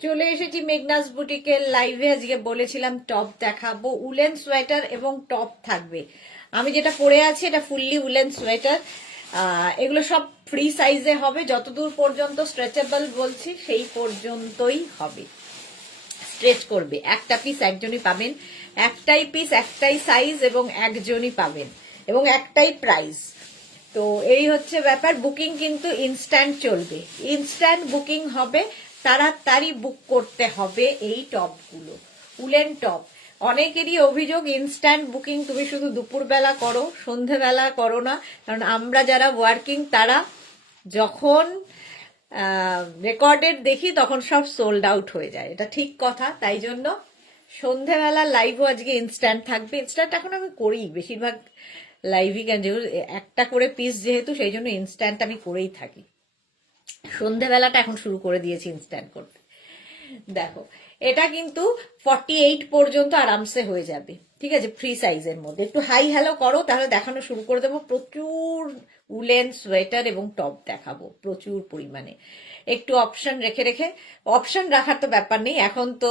চলে এসেছি মেঘনাস বুটিকের লাইভে। আজকে বলেছিলাম টপ দেখাবো, উলেন সোয়েটার এবং টপ থাকবে। আমি যেটা পরে আছি এটা ফুললি উলেন সোয়েটার। এগুলো সব ফ্রি সাইজে হবে, যতদূর পর্যন্ত স্ট্রেচেবল বলছি সেই পর্যন্তই হবে। স্ট্রেচ করবে, একটা পিস একজনই পাবেন, একটাই পিস একটাই সাইজ এবং একজনই পাবেন এবং একটাই প্রাইস। তো এই হচ্ছে ব্যাপার। বুকিং কিন্তু ইনস্ট্যান্ট চলবে, ইনস্ট্যান্ট বুকিং হবে, তাড়াতাড়ি বুক করতে হবে এই টপগুলো, উলেন টপ। অনেকেরই অভিযোগ ইনস্ট্যান্ট বুকিং তুমি শুধু দুপুরবেলা করো, সন্ধেবেলা করো না। কারণ আমরা যারা ওয়ার্কিং তারা যখন রেকর্ডেড দেখি তখন সব সোল্ড আউট হয়ে যায়, এটা ঠিক কথা। তাই জন্য সন্ধেবেলা লাইভও আজকে ইনস্ট্যান্ট থাকবে। ইনস্ট্যান্ট এখন আমি করি বেশিরভাগ লাইভই, কেন যেহেতু একটা করে পিস যেহেতু, সেই জন্য ইনস্ট্যান্ট আমি করেই থাকি। সন্ধেবেলাটা এখন শুরু করে দিয়েছি ইনস্ট্যান্ট করতে। দেখো এটা কিন্তু 48 পর্যন্ত আরামসে হয়ে যাবে, ঠিক আছে, ফ্রি সাইজের মধ্যে। একটু হাই হ্যালো করো, তাহলে দেখানো শুরু করে দেবো। প্রচুর উলেন সোয়েটার এবং টপ দেখাবো প্রচুর পরিমাণে। একটু অপশন রেখে রেখে, অপশন রাখার তো ব্যাপার নেই, এখন তো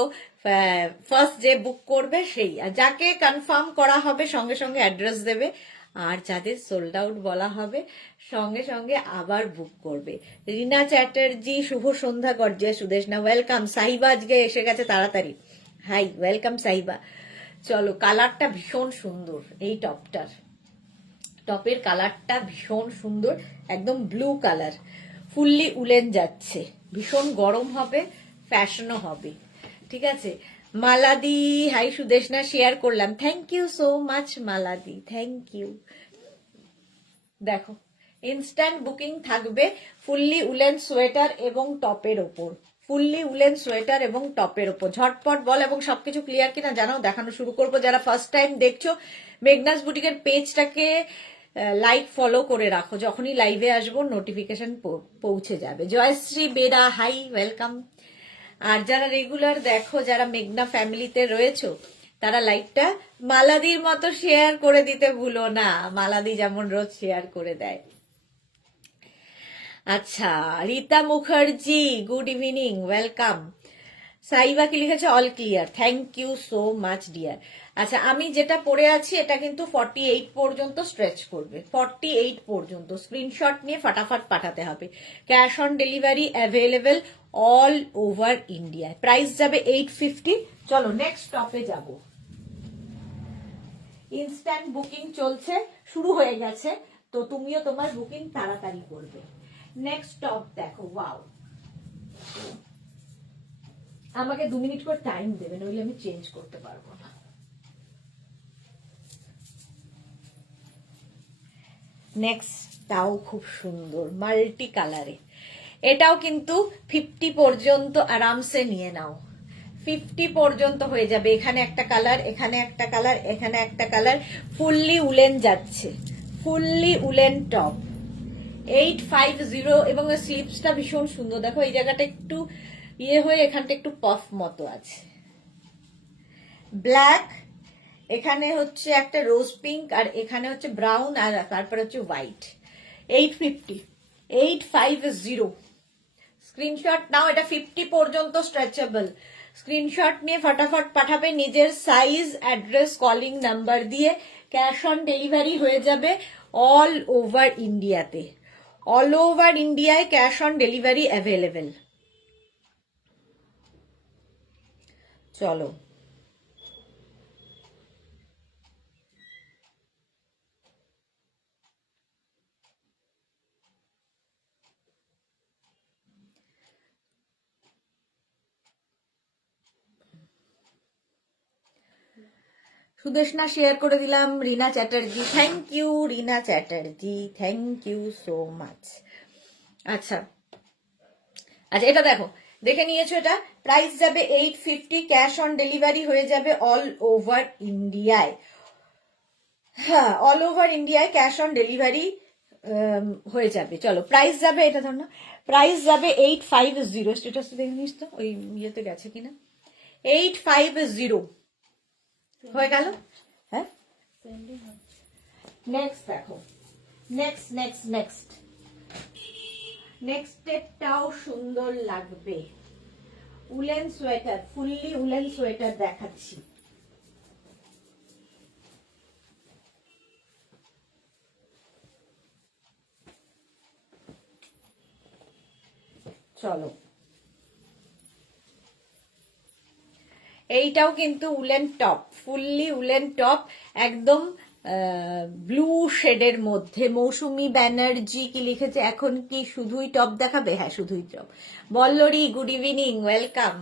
ফার্স্ট যে বুক করবে সেই, আর যাকে কনফার্ম করা হবে সঙ্গে সঙ্গে অ্যাড্রেস দেবে, আর যাদের সোল্ড আউট বলা হবে সঙ্গে সঙ্গে আবার বুক করবে। রিনা চ্যাটার্জি শুভ সন্ধ্যা, গর্জিয়া সুদেশনা ওয়েলকাম। সাহিবা আজকে এসে গেছে তাড়াতাড়ি, হাই ওয়েলকাম সাহিবা। চলো, কালারটা ভীষণ সুন্দর এই টপটার, টপের কালারটা ভীষণ সুন্দর, একদম ব্লু কালার, ফুললি উলেন যাচ্ছে, ভীষণ গরম হবে, ফ্যাশনও হবে, ঠিক আছে। মালাদি হাই সুদেশনা শেয়ার করলাম, thank you so much Maladi, thank you. দেখো ইনস্ট্যান্ট বুকিং থাকবে ফুললি উলেন সোয়েটার এবং টপের ওপর, ফুললি উলেন সোয়েটার এবং টপের ওপর। ঝটপট বল এবং সবকিছু ক্লিয়ার কিনা জানাও, দেখানো শুরু করবো। যারা ফার্স্ট টাইম দেখছো মেঘনাস বুটিকের পেজটাকে লাইক ফলো করে রাখো, যখনই লাইভে আসবো নোটিফিকেশন পৌঁছে যাবে। Joyshree Bera hi welcome. আর যারা রেগুলার দেখো, যারা মেঘনা ফ্যামিলিতে রয়েছো, তারা লাইভটা মালাদির মতো শেয়ার করে দিতে ভুলো না, মালাদি যেমন রোজ শেয়ার করে দেয়। আচ্ছা, Rita Mukherjee good evening, welcome. Saiba কি লিখেছে, all clear, thank you so much dear. আচ্ছা, আমি যেটা পরে আছি এটা কিন্তু 48 পর্যন্ত স্ট্রেচ করবে, 48 পর্যন্ত। স্ক্রিনশট নিয়ে ফাটাফাট পাঠাতে হবে। Cash on delivery available all over India. Price যাবে 850। চলো নেক্সট টপে যাব। ইনস্ট্যান্ট বুকিং চলছে, শুরু হয়ে গেছে, তো তুমিও তোমার বুকিং তাড়াতাড়ি করবে। নেক্সট টপ দেখো, ওয়াও। আমাকে 2 মিনিট করে টাইম দেবে, নইলে আমি চেঞ্জ করতে পারবো না। নেক্সটটাও খুব সুন্দর, মাল্টি কালারে। এটাও কিন্তু 50 পর্যন্ত আরামসে নিয়ে নাও, 50 পর্যন্ত হয়ে যাবে। এখানে একটা কালার, এখানে একটা কালার, এখানে একটা কালার, ফুললি উলেন যাচ্ছে, ফুললি উলেন টপ 850। এবং স্লিপসটা ভীষণ সুন্দর, দেখো এই জায়গাটা একটু ইয়ে হয়ে এখানটা একটু পফ মতো আছে, ব্ল্যাক, এখানে হচ্ছে একটা রোজ পিঙ্ক, আর এখানে হচ্ছে ব্রাউন, আর তারপরে হচ্ছে হোয়াইট। 850, 850। স্ক্রিনশট নাও, এটা 50 পর্যন্ত স্ট্রেচেবল। স্ক্রিনশট নিয়ে ফটাফট পাঠাবে নিজের সাইজ, অ্যাড্রেস, কলিং নাম্বার দিয়ে। ক্যাশ অন ডেলিভারি হয়ে যাবে অল ওভার ইন্ডিয়াতে, অল ওভার ইন্ডিয়ায় ক্যাশ অন ডেলিভারি অ্যাভেলেবেল। চলো, সুদেশনা শেয়ার করে দিলাম। Rina Chatterjee, thank you Rina Chatterjee, thank you so much. আচ্ছা আচ্ছা, এটা দেখো, দেখে নিয়েছো, এটা প্রাইস যাবে 850, ক্যাশ অন ডেলিভারি হয়ে যাবে অল ওভার ইন্ডিয়ায়। হ্যাঁ, অল ওভার ইন্ডিয়ায় ক্যাশ অন ডেলিভারি হয়ে যাবে। চলো প্রাইস যাবে, এটা ধর না, প্রাইস যাবে 850। স্ট্যাটাস দেখে নিস তো ওই ইয়েতে গেছে কিনা। 850 হয়ে গেল। হ্যাঁ, নেক্সট দেখো, নেক্সট নেক্সট নেক্সট নেক্সট স্টেপটাও সুন্দর লাগবে। Woollen sweater, fully woollen sweater দেখাচ্ছি। চলো, এইটাও কিন্তু woollen top, fully woollen top, একদম ব্লু শেডের মধ্যে। মৌসুমি ব্যানার্জি কি লিখেছে, এখন কি শুধুই টপ দেখাবে? হ্যাঁ, শুধুই top. Ballari, good evening, welcome.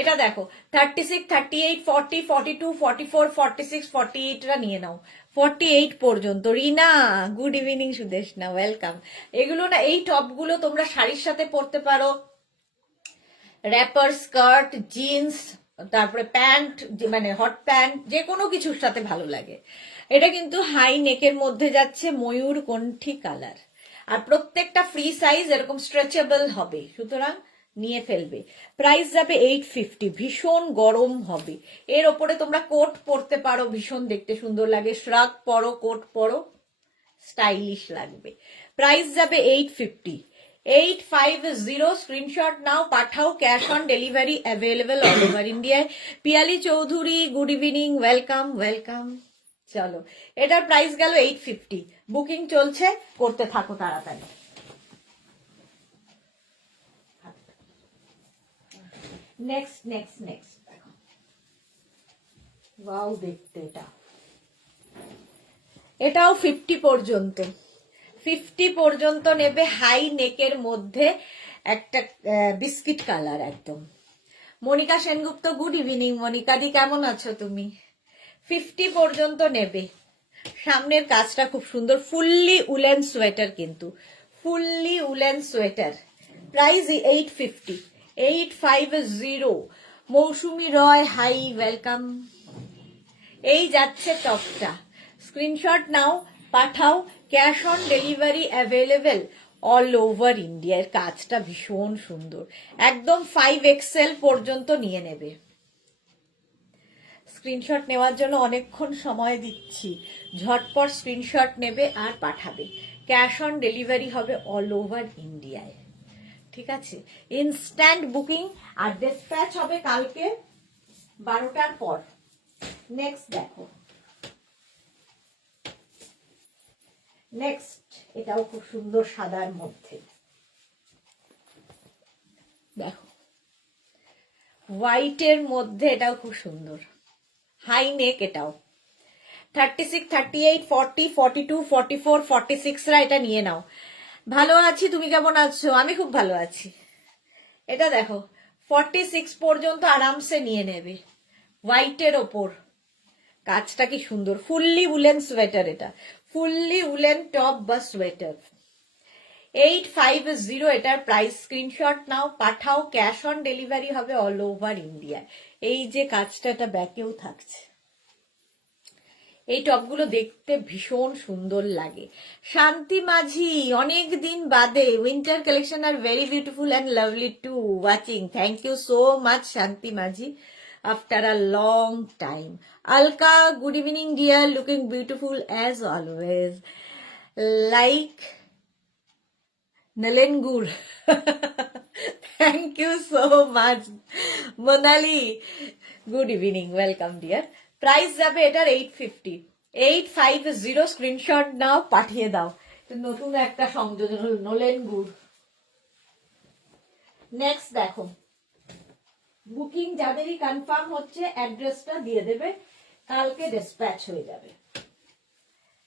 এটা দেখো 36, 38, 40, 42, 44, 46, 48টা নিয়ে নাও, 48 পর্যন্ত। রিনা, গুড ইভিনিং। সুদেশনা, ওয়েলকাম। এগুলো না, এই টপগুলো তোমরা শাড়ির সাথে পরতে পারো, র্যাপার, স্কার্ট, জিন্স, তারপরে প্যান্ট, মানে হট প্যান্ট, যে কোনো কিছুর সাথে ভালো লাগে। এটা কিন্তু হাই নেকের মধ্যে যাচ্ছে, ময়ূর কণ্ঠী কালার, আর প্রত্যেকটা ফ্রি সাইজ, এরকম স্ট্রেচেবল হবে, সুতরাং নিয়ে ফেলবে। প্রাইস যাবে 850। ভীষণ গরম হবে, এর ওপরে তোমরা কোট পরতে পারো, ভীষণ দেখতে সুন্দর লাগে। শ্রাগ পরো, কোট পরো, স্টাইলিশ লাগবে। প্রাইস যাবে 850। 850। স্ক্রিনশট নাও, পাঠাও, cash on delivery available all over ইন্ডিয়ায়। Piyali Chowdhury, good evening, welcome welcome. চলো, এটার প্রাইস গেল 850। বুকিং চলছে, করতে থাকো তাড়াতাড়ি। নেক্সট নেক্সট নেক্সট দেখো, ওয়াও দেখতে, এটাও 50 পর্যন্ত, 50 পর্যন্ত নেবে। হাই নেকের মধ্যে একটা বিস্কিট কালার একদম। Monika Sengupta, good evening. মনিকা দি, কেমন আছো তুমি? 50 পর্যন্ত নেবে। সামনের কাজটা খুব সুন্দর, ফুললি উলেন সোয়েটার, কিন্তু ফুললি উলেন সোয়েটার। প্রাইস 850। 850। মৌসুমি রয়, হাই, ওয়েলকাম। এই যাচ্ছে টপটা, স্ক্রিনশট নাও, পাঠাও, cash on delivery available all over ইন্ডিয়ার। কাজটা ভীষণ সুন্দর, একদম 5XL পর্যন্ত নিয়ে নেবে। স্ক্রিনশট নেওয়ার জন্য অনেকক্ষণ সময় দিচ্ছি, ঝটপট স্ক্রিনশট নেবে আর পাঠাবে। ক্যাশ অন ডেলিভারি হবে অল ওভার ইন্ডিয়ায়, ঠিক আছে? ইনস্ট্যান্ট বুকিং, আর ডিসপ্যাচ হবে কালকে 12টার পর। নেক্সট দেখো, নেক্সট এটাও খুব সুন্দর, সাদার মধ্যে দেখো, হোয়াইটের মধ্যে, এটাও খুব সুন্দর, হাই নেক। এটাও 36, 38, 40, 42, 44, 46রা এটা নিয়ে নাও। ভালো আছি, তুমি কেমন আছো? আমি খুব ভালো আছি। এটা দেখো 46 পর্যন্ত আরামসে নিয়ে নেবে, হোয়াইটের ওপর। কাজটা কি সুন্দর, ফুললি উলেন সোয়েটার, এটা ফুললি উলেন টপ বা সোয়েটার। 850 এটার প্রাইস। স্ক্রিনশট নাও, পাঠাও, ক্যাশ অন ডেলিভারি হবে অল ওভার ইন্ডিয়া। এই যে কাজটা, এটা ব্যাকেও থাকছে। এই টপগুলো দেখতে ভীষণ সুন্দর লাগে। শান্তি মাঝি, অনেক দিন বাদে, উইন্টার কালেকশন আর very beautiful and lovely to watching. Thank you so much Shanti Majhi, after a long time. Alka, good evening dear, looking beautiful as always, like Nalengur. Thank you so much. Monali, good evening. Welcome, dear. Price যাবে এটার 850। 850 screenshot নাও, পাঠিয়ে দাও। নতুন একটা সংযোজন হল, নলেনগুর। Next দেখো, booking যাদেরই confirm হচ্ছে অ্যাড্রেসটা দিয়ে দেবে, কালকে ডিসপ্যাচ হয়ে যাবে।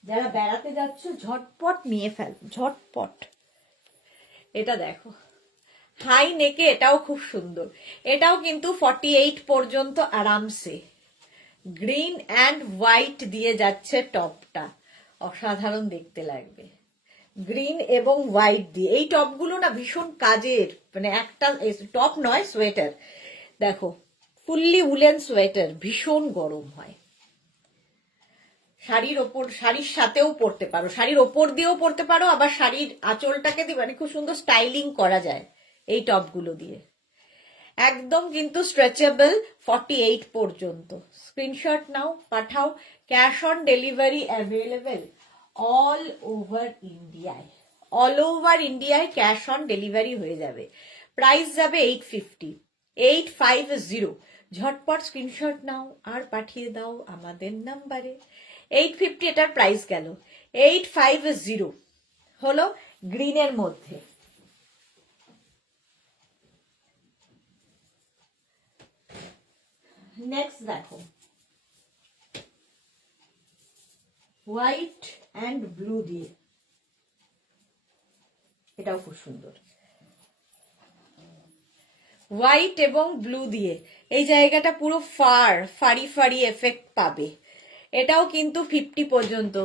যারা বেড়াতে যাচ্ছ ঝটপট নিয়ে ফেল, ঝটপট। এটা দেখো, হাই নেকে, এটাও খুব সুন্দর। এটাও কিন্তু 48 পর্যন্ত আরামসে। গ্রিন অ্যান্ড হোয়াইট দিয়ে যাচ্ছে টপটা, অসাধারণ দেখতে লাগবে। গ্রিন এবং হোয়াইট দিয়ে এই টপগুলো না ভীষণ কাজের, মানে একটা টপ নয়, সোয়েটার। দেখো, ফুললি উলেন সোয়েটার, ভীষণ গরম হয়। শাড়ির ওপর, শাড়ির সাথেও পরতে পারো, শাড়ির ওপর দিয়েও পরতে পারো, আবার শাড়ির আঁচলটাকে দিয়ে মানে খুব সুন্দর স্টাইলিং করা যায় এই টপগুলো দিয়ে। একদম কিন্তু স্ট্রেচেবল, 48 পর্যন্ত। স্ক্রিনশট নাও, পাঠাও, cash on delivery available all over ইন্ডিয়ায়। অল ওভার ইন্ডিয়ায় ক্যাশ অন ডেলিভারি হয়ে যাবে। প্রাইস যাবে 850। 850। ঝটপট স্ক্রিনশট নাও আর পাঠিয়ে দাও আমাদের নাম্বারে। 850 এটার প্রাইস গেল। 850 হলো গ্রিনের মধ্যে। নেক্সট দেখো হোয়াইট অ্যান্ড ব্লু দিয়ে, এটাও খুব সুন্দর। হোয়াইট এবং ব্লু দিয়ে এই জায়গাটা পুরো ফাড়ি ফাড়ি এফেক্ট পাবে। এটাও কিন্তু 50 পর্যন্ত।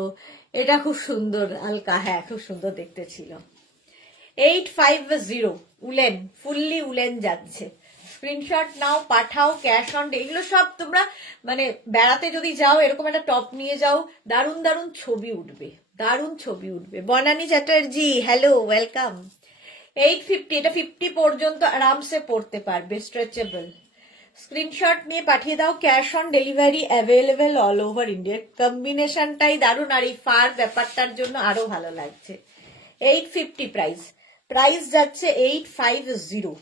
এটা খুব সুন্দর হালকা, হ্যাঁ খুব সুন্দর দেখতে ছিল। 850 উলেন, ফুললি উলেন যাচ্ছে। স্ক্রিনশট নাও, পাঠাও, ক্যাশ অন। এগুলো সব তোমরা মানে বেড়াতে যদি যাও এরকম একটা টপ নিয়ে যাও, দারুণ দারুণ ছবি উঠবে, দারুণ ছবি উঠবে। Banani Chatterjee hello, welcome. 850, এটা 50 পর্যন্ত আরামসে পড়তে পারবে, স্ট্রেচেবল। স্ক্রিনশট নিয়ে পাঠিয়ে দাও, cash on delivery available all over India. কম্বিনেশনটাই দারুণ, আর এই ফার ব্যাপারটার জন্য আরো ভালো লাগছে। 850 প্রাইস, প্রাইস যাচ্ছে 850।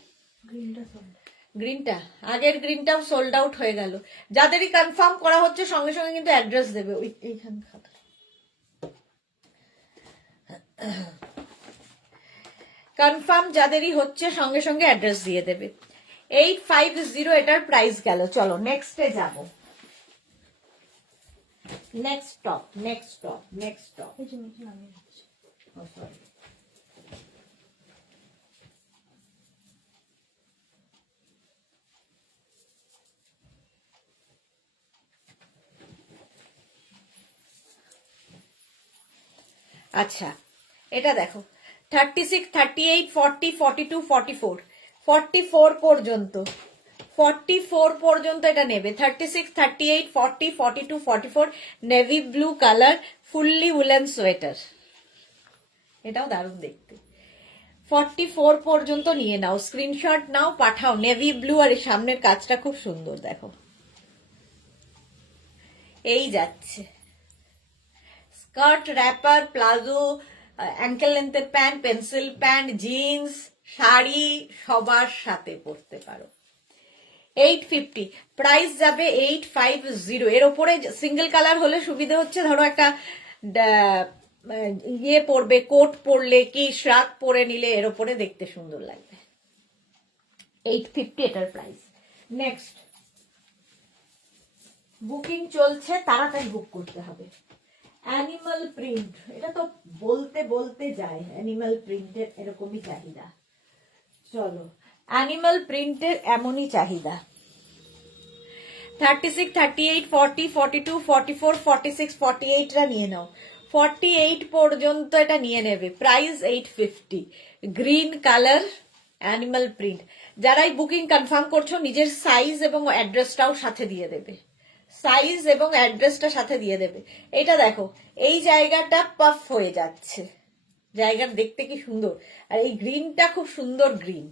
গ্রিনটা, আগের গ্রিনটাও সোল্ড আউট হয়ে গেল। যাদেরই কনফার্ম করা হচ্ছে সঙ্গে সঙ্গে কিন্তু অ্যাড্রেস দেবে এইখানে। কনফার্ম যাদেরই হচ্ছে সঙ্গে সঙ্গে অ্যাড্রেস দিয়ে দেবে। 850 এটার প্রাইস গেল। চলো নেক্সটে যাব। Next top, next top, next top. আচ্ছা এটা দেখো 36, 38, 40, 42, 44, 44 পর্যন্ত, 44 পর্যন্ত এটা নেবে। 36, 38, 40, 42, 44 navy blue colour, fully woollen sweater. এটাও দারুণ দেখতে। 44 পর্যন্ত নিয়ে নাও, স্ক্রিনশট নাও, পাঠাও। নেভি ব্লু আর এই সামনের কাজটা খুব সুন্দর দেখো। এই যাচ্ছে স্কার্ট, র্যাপার, প্লাজো, অ্যাঙ্কেল লেন্থের pant, pencil pant, jeans, sari সবার সাথে পরতে পারো। 850 প্রাইস যাবে। 850 এর ওপরে সিঙ্গেল কালার হলে সুবিধা হচ্ছে, ধরো একটা ইয়ে পরবে, কোট পরলে কি শ্রাক পরে নিলে এর ওপরে দেখতে সুন্দর লাগবে। 850 এটার প্রাইস। নেক্সট বুকিং চলছে, তাড়াতাড়ি বুক করতে হবে। অ্যানিমাল প্রিন্ট, এটা তো বলতে বলতে যায়, অ্যানিমাল প্রিন্টের এরকমই চাহিদা। চলো অ্যানিমাল প্রিন্টের এমনই চাহিদা। 36, 38, 40, 42, 44, 46, 48টা নিয়ে নাও। 48 পর্যন্ত এটা নিয়ে নেবে। Price 850। Green colour animal print. যারাই বুকিং কনফার্ম করছো নিজের সাইজ এবং অ্যাড্রেসটাও সাথে দিয়ে দেবে, সাইজ এবং অ্যাড্রেসটা সাথে দিয়ে দেবে। এটা দেখো এই জায়গাটা পাফ হয়ে যাচ্ছে, জায়গাটা দেখতে কি সুন্দর। আর এই গ্রিনটা খুব সুন্দর গ্রিন।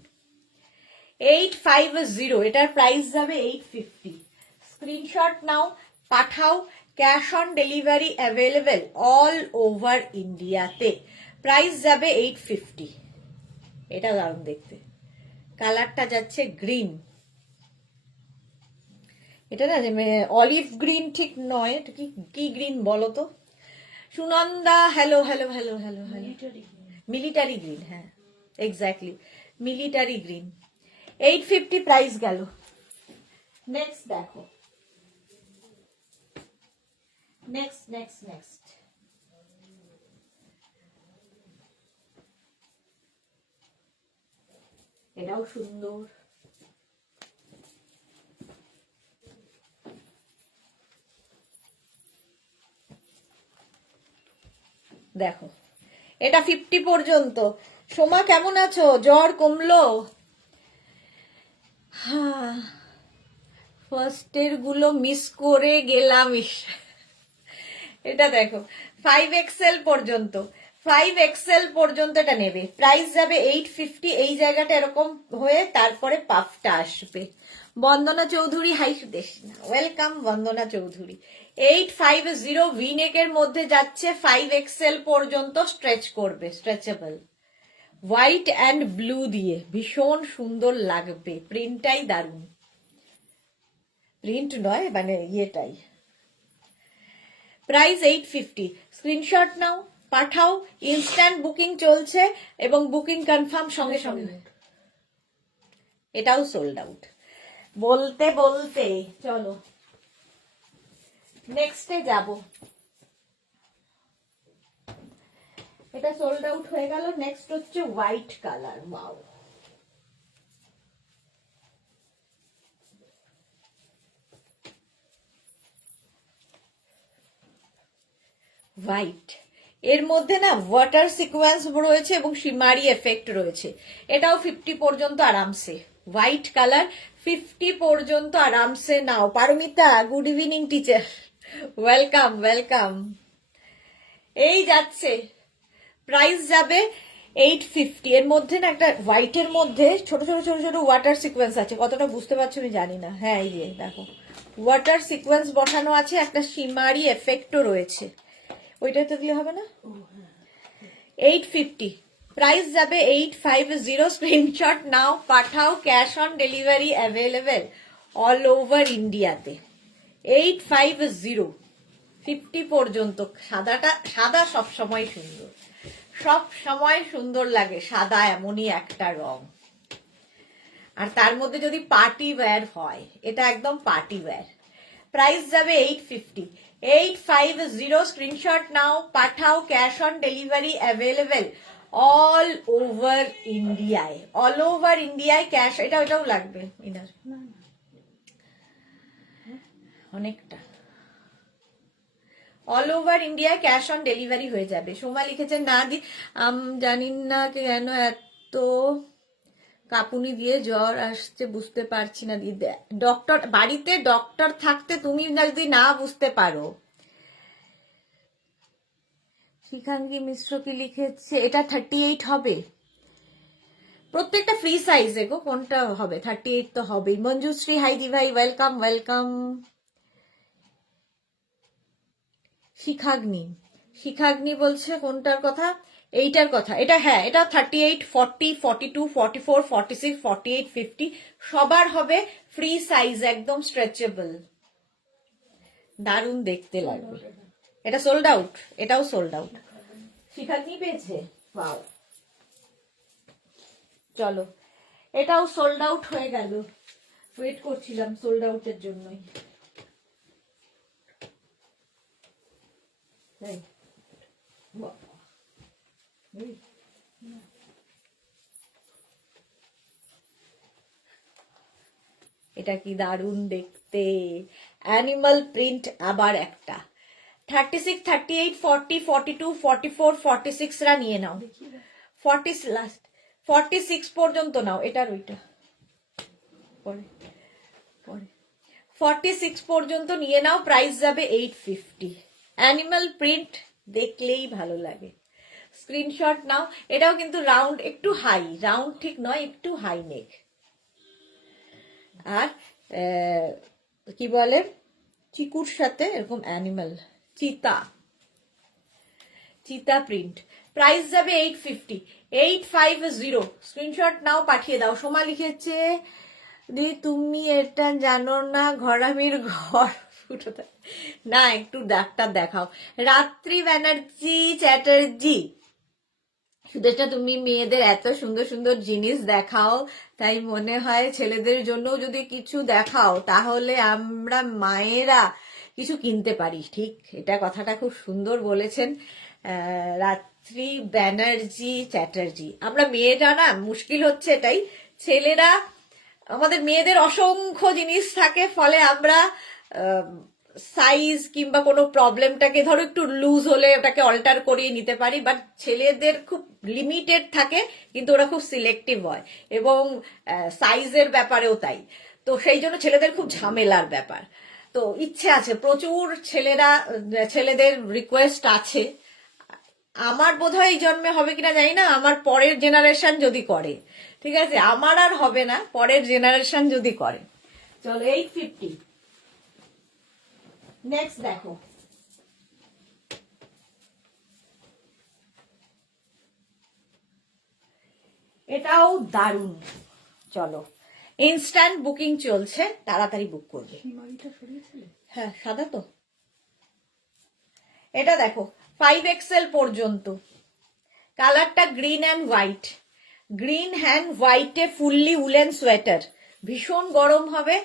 850 এটার প্রাইস যাবে 850। স্ক্রিনশট নাও, পাঠাও, cash on delivery available all over ইন্ডিয়াতে। প্রাইস যাবে 850। এটা দারুণ দেখতে, কালারটা যাচ্ছে গ্রিন। এটা না অলিভ গ্রিন ঠিক নয়, এটা কি গ্রিন বলো তো? Sunanda hello hello hello hello hello. Military green, হ্যাঁ এক্স্যাক্টলি মিলিটারি গ্রিন। 850 প্রাইস গেল। নেক্সট দেখো, নেক্সট নেক্সট নেক্সট এটাও সুন্দর। দেখো এটা 50 পর্যন্ত। সোমা কেমন আছো? জ্বর কমলো? হ্যাঁ ফার্স্টের গুলো মিস করে গেলাম। এটা দেখো 5XL পর্যন্ত, 5XL পর্যন্ত এটা নেবে। প্রাইস যাবে 850। এই জায়গাটা এরকম হয়ে তারপরে পাফটা আসবে। বন্দনা চৌধুরী হাই সুদেশনা, ওয়েলকাম বন্দনা চৌধুরী। 850 ভিনেকের মধ্যে যাচ্ছে, 5XL পর্যন্ত স্ট্রেচ করবে, স্ট্রেচেবল। হোয়াইট অ্যান্ড ব্লু দিয়ে ভীষণ সুন্দর লাগবে, প্রিন্টটাই দারুণ, প্রিন্ট নয় মানে ইয়েটাই। প্রাইস 850। স্ক্রিনশট নাও, পাঠাও, ইনস্ট্যান্ট বুকিং চলছে এবং বুকিং কনফার্ম সঙ্গে সঙ্গে। এটাও সোল্ড আউট। বলতে বলতে চলো নেক্সটে যাব। এটা সোল্ড আউট হয়ে গেল। নেক্সট হচ্ছে হোয়াইট কালার। ওয়াও, হোয়াইট, এর মধ্যে না ওয়াটার সিকোয়েন্স রয়েছে এবং শিমারি এফেক্ট রয়েছে। এটাও 50 পর্যন্ত আরামসে। হোয়াইট কালার 50 পর্যন্ত আরামসে নাও। Paramita, good evening teacher, welcome welcome. এই যাচ্ছে, প্রাইস যাবে 850। এর মধ্যে না একটা হোয়াইটের মধ্যে ছোট ছোট ছোট ছোট ওয়াটার সিকোয়েন্স আছে, কতটা বুঝতে পারছো আমি জানি না। হ্যাঁ এই যে দেখো ওয়াটার সিকোয়েন্স বসানো আছে, একটা শিমারি এফেক্টও রয়েছে। ওইটাতে দিলে হবে না? 850। প্রাইস যাবে 850। স্ক্রিনশট নাও, পাঠাও, cash on delivery available all over ইন্ডিয়াতে। 850, 50 পর্যন্ত। সাদাটা, সাদা সব সময় সুন্দর, সব সময় সুন্দর লাগে সাদা, এমনই একটা রং। আর তার মধ্যে যদি পার্টি ওয়্যার হয়, এটা একদম পার্টি ওয়্যার। প্রাইস যাবে 850। 850। স্ক্রিনশট নাও, পাঠাও, cash on delivery available all over ইন্ডিয়ায়। অল ওভার ইন্ডিয়ায় ক্যাশ। এটাও লাগবে ইনার অনেকটা। অল ওভার ইন্ডিয়ায় ক্যাশ অন ডেলিভারি হয়ে যাবে। সোমা লিখেছে না দি, জানি না কেন এত কাঁপুনি দিয়ে জ্বর আসছে, বুঝতে পারছি না দিদি। ডক্টর, বাড়িতে ডক্টর থাকতে তুমি যদি না বুঝতে পারো। শিখাঙ্গী মিশ্র কি লিখেছে, এটা 38 হবে। প্রত্যেকটা ফ্রি সাইজে গো, কোনটা হবে? 38 তো হবেই। মঞ্জুশ্রী হাই দি ভাই, ওয়েলকাম ওয়েলকাম। শিখাগ্নি বলছে কোনটার কথা? এইটার কথা। এটা হ্যাঁ, এটা 38, 40, 42, 44, 46, 48, 50 সবার হবে ফ্রি সাইজ, একদম স্ট্রেচেবল, দারুণ দেখতে লাগবে। এটা সোল্ড আউট, এটাও সোল্ড আউট। শিখাগ্নি পেয়েছে, ওয়াও। চলো, এটাও সোল্ড আউট হয়ে গেল। ওয়েট করছিলাম সোল্ড আউটের জন্যই। এটা কি দারুণ দেখতে, অ্যানিমাল প্রিন্ট। আবার একটা 36, 38, 40, 42, 44, 46 রা নিয়ে নাও। 40 লাস্ট, 46 পর্যন্ত নাও। এটার ওইটা পরে পরে 46 পর্যন্ত নিয়ে নাও। প্রাইস যাবে 850। অ্যানিমাল প্রিন্ট দেখলেই ভালো লাগে। স্ক্রিনশট নাও। এটাও কিন্তু রাউন্ড, একটু হাই, রাউন্ড ঠিক নয়, একটু হাই নেক। আর কি বলে, চিকুর সাথে এরকম অ্যানিমাল, চিতা, চিতা প্রিন্ট। প্রাইস যাবে 850। 850। স্ক্রিনশট নাও, পাঠিয়ে দাও। সোমা লিখেছে দি তুমি এটা জানো না, ঘরামির ঘর ফুটো না, একটু ডাক্তার দেখাও। রাত্রি ব্যানার্জি চ্যাটার্জি, শুধু এটা তুমি মেয়েদের এত সুন্দর সুন্দর জিনিস দেখাও, তাই মনে হয় ছেলেদের জন্য যদি কিছু দেখাও তাহলে আমরা মায়েরা কিছু কিনতে পারি। ঠিক, এটা কথাটা খুব সুন্দর বলেছেন রাত্রি ব্যানার্জি চ্যাটার্জি। আমরা মেয়েরা না, মুশকিল হচ্ছে এটাই, ছেলেরা, আমাদের মেয়েদের অসংখ্য জিনিস থাকে, ফলে আমরা সাইজ কিংবা কোনো প্রবলেমটাকে, ধরো একটু লুজ হলে ওটাকে অল্টার করিয়ে নিতে পারি, বাট ছেলেদের খুব লিমিটেড থাকে, কিন্তু ওরা খুব সিলেক্টিভ হয়, এবং সাইজের ব্যাপারেও তাই। তো সেই জন্য ছেলেদের খুব ঝামেলার ব্যাপার। তো ইচ্ছে আছে প্রচুর, ছেলেদের রিকোয়েস্ট আছে। আমার বোধহয় এই জন্মে হবে কিনা জানি না, আমার পরের জেনারেশন যদি করে, ঠিক আছে, আমার আর হবে না, পরের জেনারেশন যদি করে। চলো 850। নেক্সট দেখো, এটাও দারুণ। চলো, ইনস্ট্যান্ট বুকিং চলছে, তাড়াতাড়ি বুক করবে। হ্যাঁ, সাদা তো। এটা দেখো 5XL পর্যন্ত, কালারটা green and white, green and হোয়াইটে ফুললি উলেন সোয়েটার, ভীষণ গরম হবে,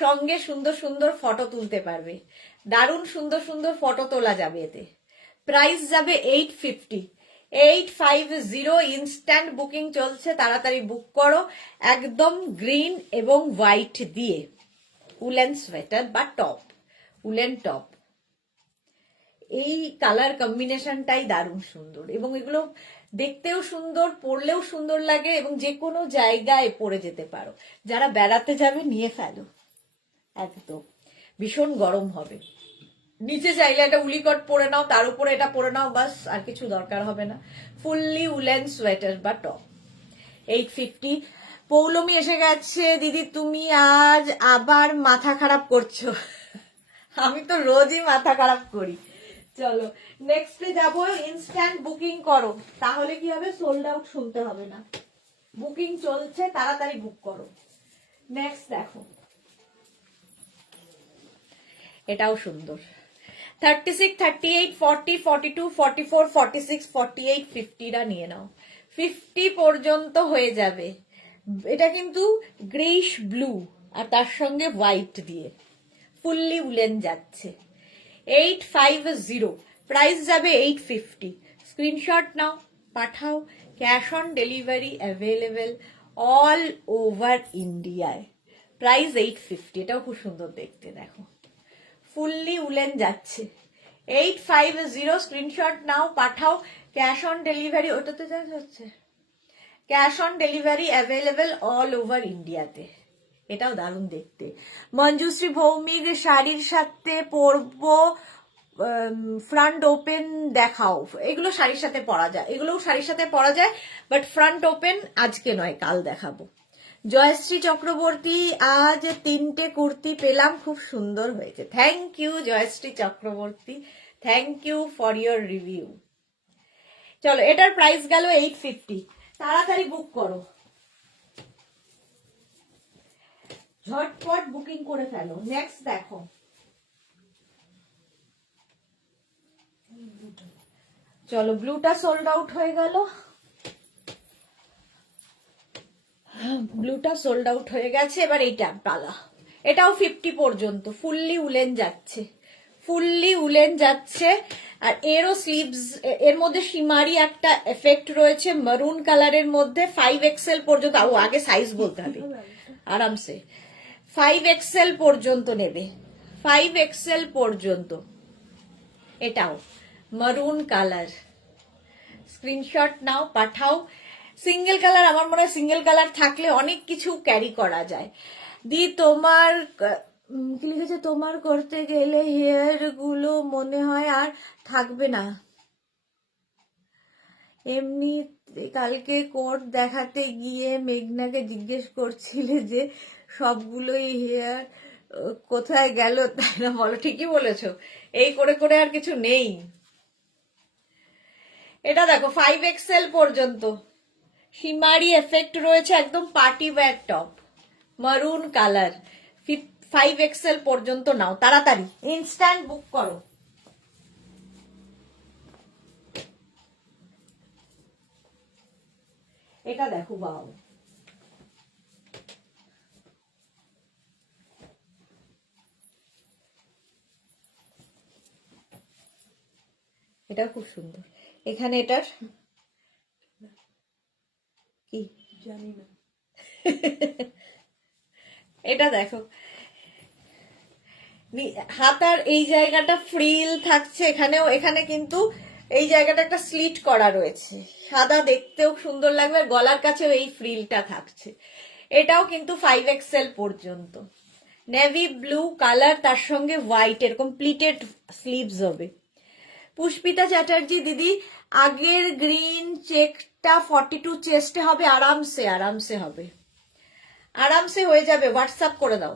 সঙ্গে সুন্দর সুন্দর ফটো তুলতে পারবে, দারুণ সুন্দর সুন্দর ফটো তোলা যাবে এতে। প্রাইস যাবে 850, 850, ইনস্ট্যান্ট বুকিং চলছে, তাড়াতাড়ি বুক করো। একদম গ্রিন এবং হোয়াইট দিয়ে উলেন সোয়েটার বা টপ, উলেন টপ, এই কালার কম্বিনেশনটাই দারুণ সুন্দর, এবং এগুলো দেখতেও সুন্দর, পরলেও সুন্দর লাগে, এবং যে কোনো জায়গায় পরে যেতে পারো। যারা বেড়াতে যাবে নিয়ে ফেলো, একদম ভীষণ গরম হবে। নিচে চাইলে একটা উলিকট পরে নাও, তার উপরে এটা পরে নাও, বাস, আর কিছু দরকার হবে না। ফুললি উলেন সোয়েটার বা টপ, 850। পৌলমি এসে গেছে। দিদি তুমি আজ আবার মাথা খারাপ করছো। আমি তো রোজই মাথা খারাপ করি। চলো নেক্সটে যাবো, ইনস্ট্যান্ট বুকিং করো, তাহলে কি হবে, সোল্ড আউট শুনতে হবে না। বুকিং চলছে, তাড়াতাড়ি বুক করো। নেক্সট দেখো, এটাও সুন্দর। 36, 38, 40, 42, 44, 46, 48, 50টা নিয়ে নাও, 50 পর্যন্ত হয়ে যাবে। এটা কিন্তু গ্রেইশ ব্লু আর তার সঙ্গে হোয়াইট দিয়ে ফুললি উলেন যাচ্ছে। 850, প্রাইস যাবে 850। স্ক্রিনশট নাও, পাঠাও, cash on delivery available all over ইন্ডিয়ায়। প্রাইস 850, এটাও খুব সুন্দর দেখতে, দেখো ফুললি উলেন যাচ্ছে। 850, স্ক্রিনশট নাও, পাঠাও, ক্যাশ অন ডেলিভারি, ওটাতে যা হচ্ছে, cash on delivery available all over ইন্ডিয়াতে। এটাও দারুণ দেখতে। মঞ্জুশ্রী ভৌমিক, শাড়ির সাথে পরবো, ফ্রন্ট ওপেন দেখাও। এগুলো শাড়ির সাথে পরা যায়, এগুলোও শাড়ির সাথে পরা যায়, বাট ফ্রন্ট ওপেন আজকে নয়, কাল দেখাবো। জয়শ্রী চক্রবর্তী, আজ 3টে কুর্তি পেলাম, খুব সুন্দর হয়েছে। Thank you Joyshree Chakraborty, thank you for your review. চলো, এটার প্রাইস গেল 850, তাড়াতাড়ি বুক করো, ঝটপট বুকিং করে ফেলো। নেক্সট দেখো, চলো ব্লুটা সোল্ড আউট হয়ে গেল, ব্লুটা সোল্ড আউট হয়ে গেছে। এবার এইটা পালা, এটাও 50 পর্যন্ত, ফুললি উলেন যাচ্ছে, ফুললি উলেন যাচ্ছে। আর এরও স্লিভস, এর মধ্যে সীমারি একটা এফেক্ট রয়েছে মারুন কালারের মধ্যে। 5XL পর্যন্ত, আগে সাইজ বলতে হবে আরামসে, 5XL পর্যন্ত নেবে, 5XL পর্যন্ত। এটাও মারুন কালার, স্ক্রিনশট নাও, পাঠাও। সিঙ্গেল কালার, আমার মনে হয় সিঙ্গেল কালার থাকলে অনেক কিছু ক্যারি করা যায়। দি তোমার কি লিখেছে, তোমার করতে গেলে হেয়ার গুলো মনে হয় আর থাকবে না। এমনি কালকে কোর্ট দেখাতে গিয়ে মেঘনাকে জিজ্ঞেস করছিলে যে সবগুলোই হেয়ার কোথায় গেল, তাই না? বলো, ঠিকই বলেছো, এই করে করে আর কিছু নেই। এটা দেখো 5XL পর্যন্ত, সীমারি এফেক্ট রয়েছে, একদম পার্টি ওয়্যার টপ, মারুন কালার, 5XL পর্যন্ত নাও, তাড়াতাড়ি ইনস্ট্যান্ট বুক করো। এটা দেখো, বাও, এটা খুব সুন্দর। এখানে এটার কি জানি না, এটা দেখো হাতার এই জায়গাটা ফ্রিল থাকছে, এখানেও, এখানে কিন্তু এই জায়গাটা একটা স্লিট করা রয়েছে, সাদা, দেখতেও সুন্দর লাগবে, গলার কাছেও এই ফ্রিলটা থাকছে। এটাও কিন্তু 5XL পর্যন্ত, নেভি ব্লু কালার, তার সঙ্গে হোয়াইট, এরকম প্লিটেড স্লিভস হবে। পুষ্পিতা চ্যাটার্জি, দিদি আগের গ্রিন চেকটা 42 চেস্টে হবে, আরামসে, আরামসে হবে, আরামসে হয়ে যাবে, হোয়াটসঅ্যাপ করে দাও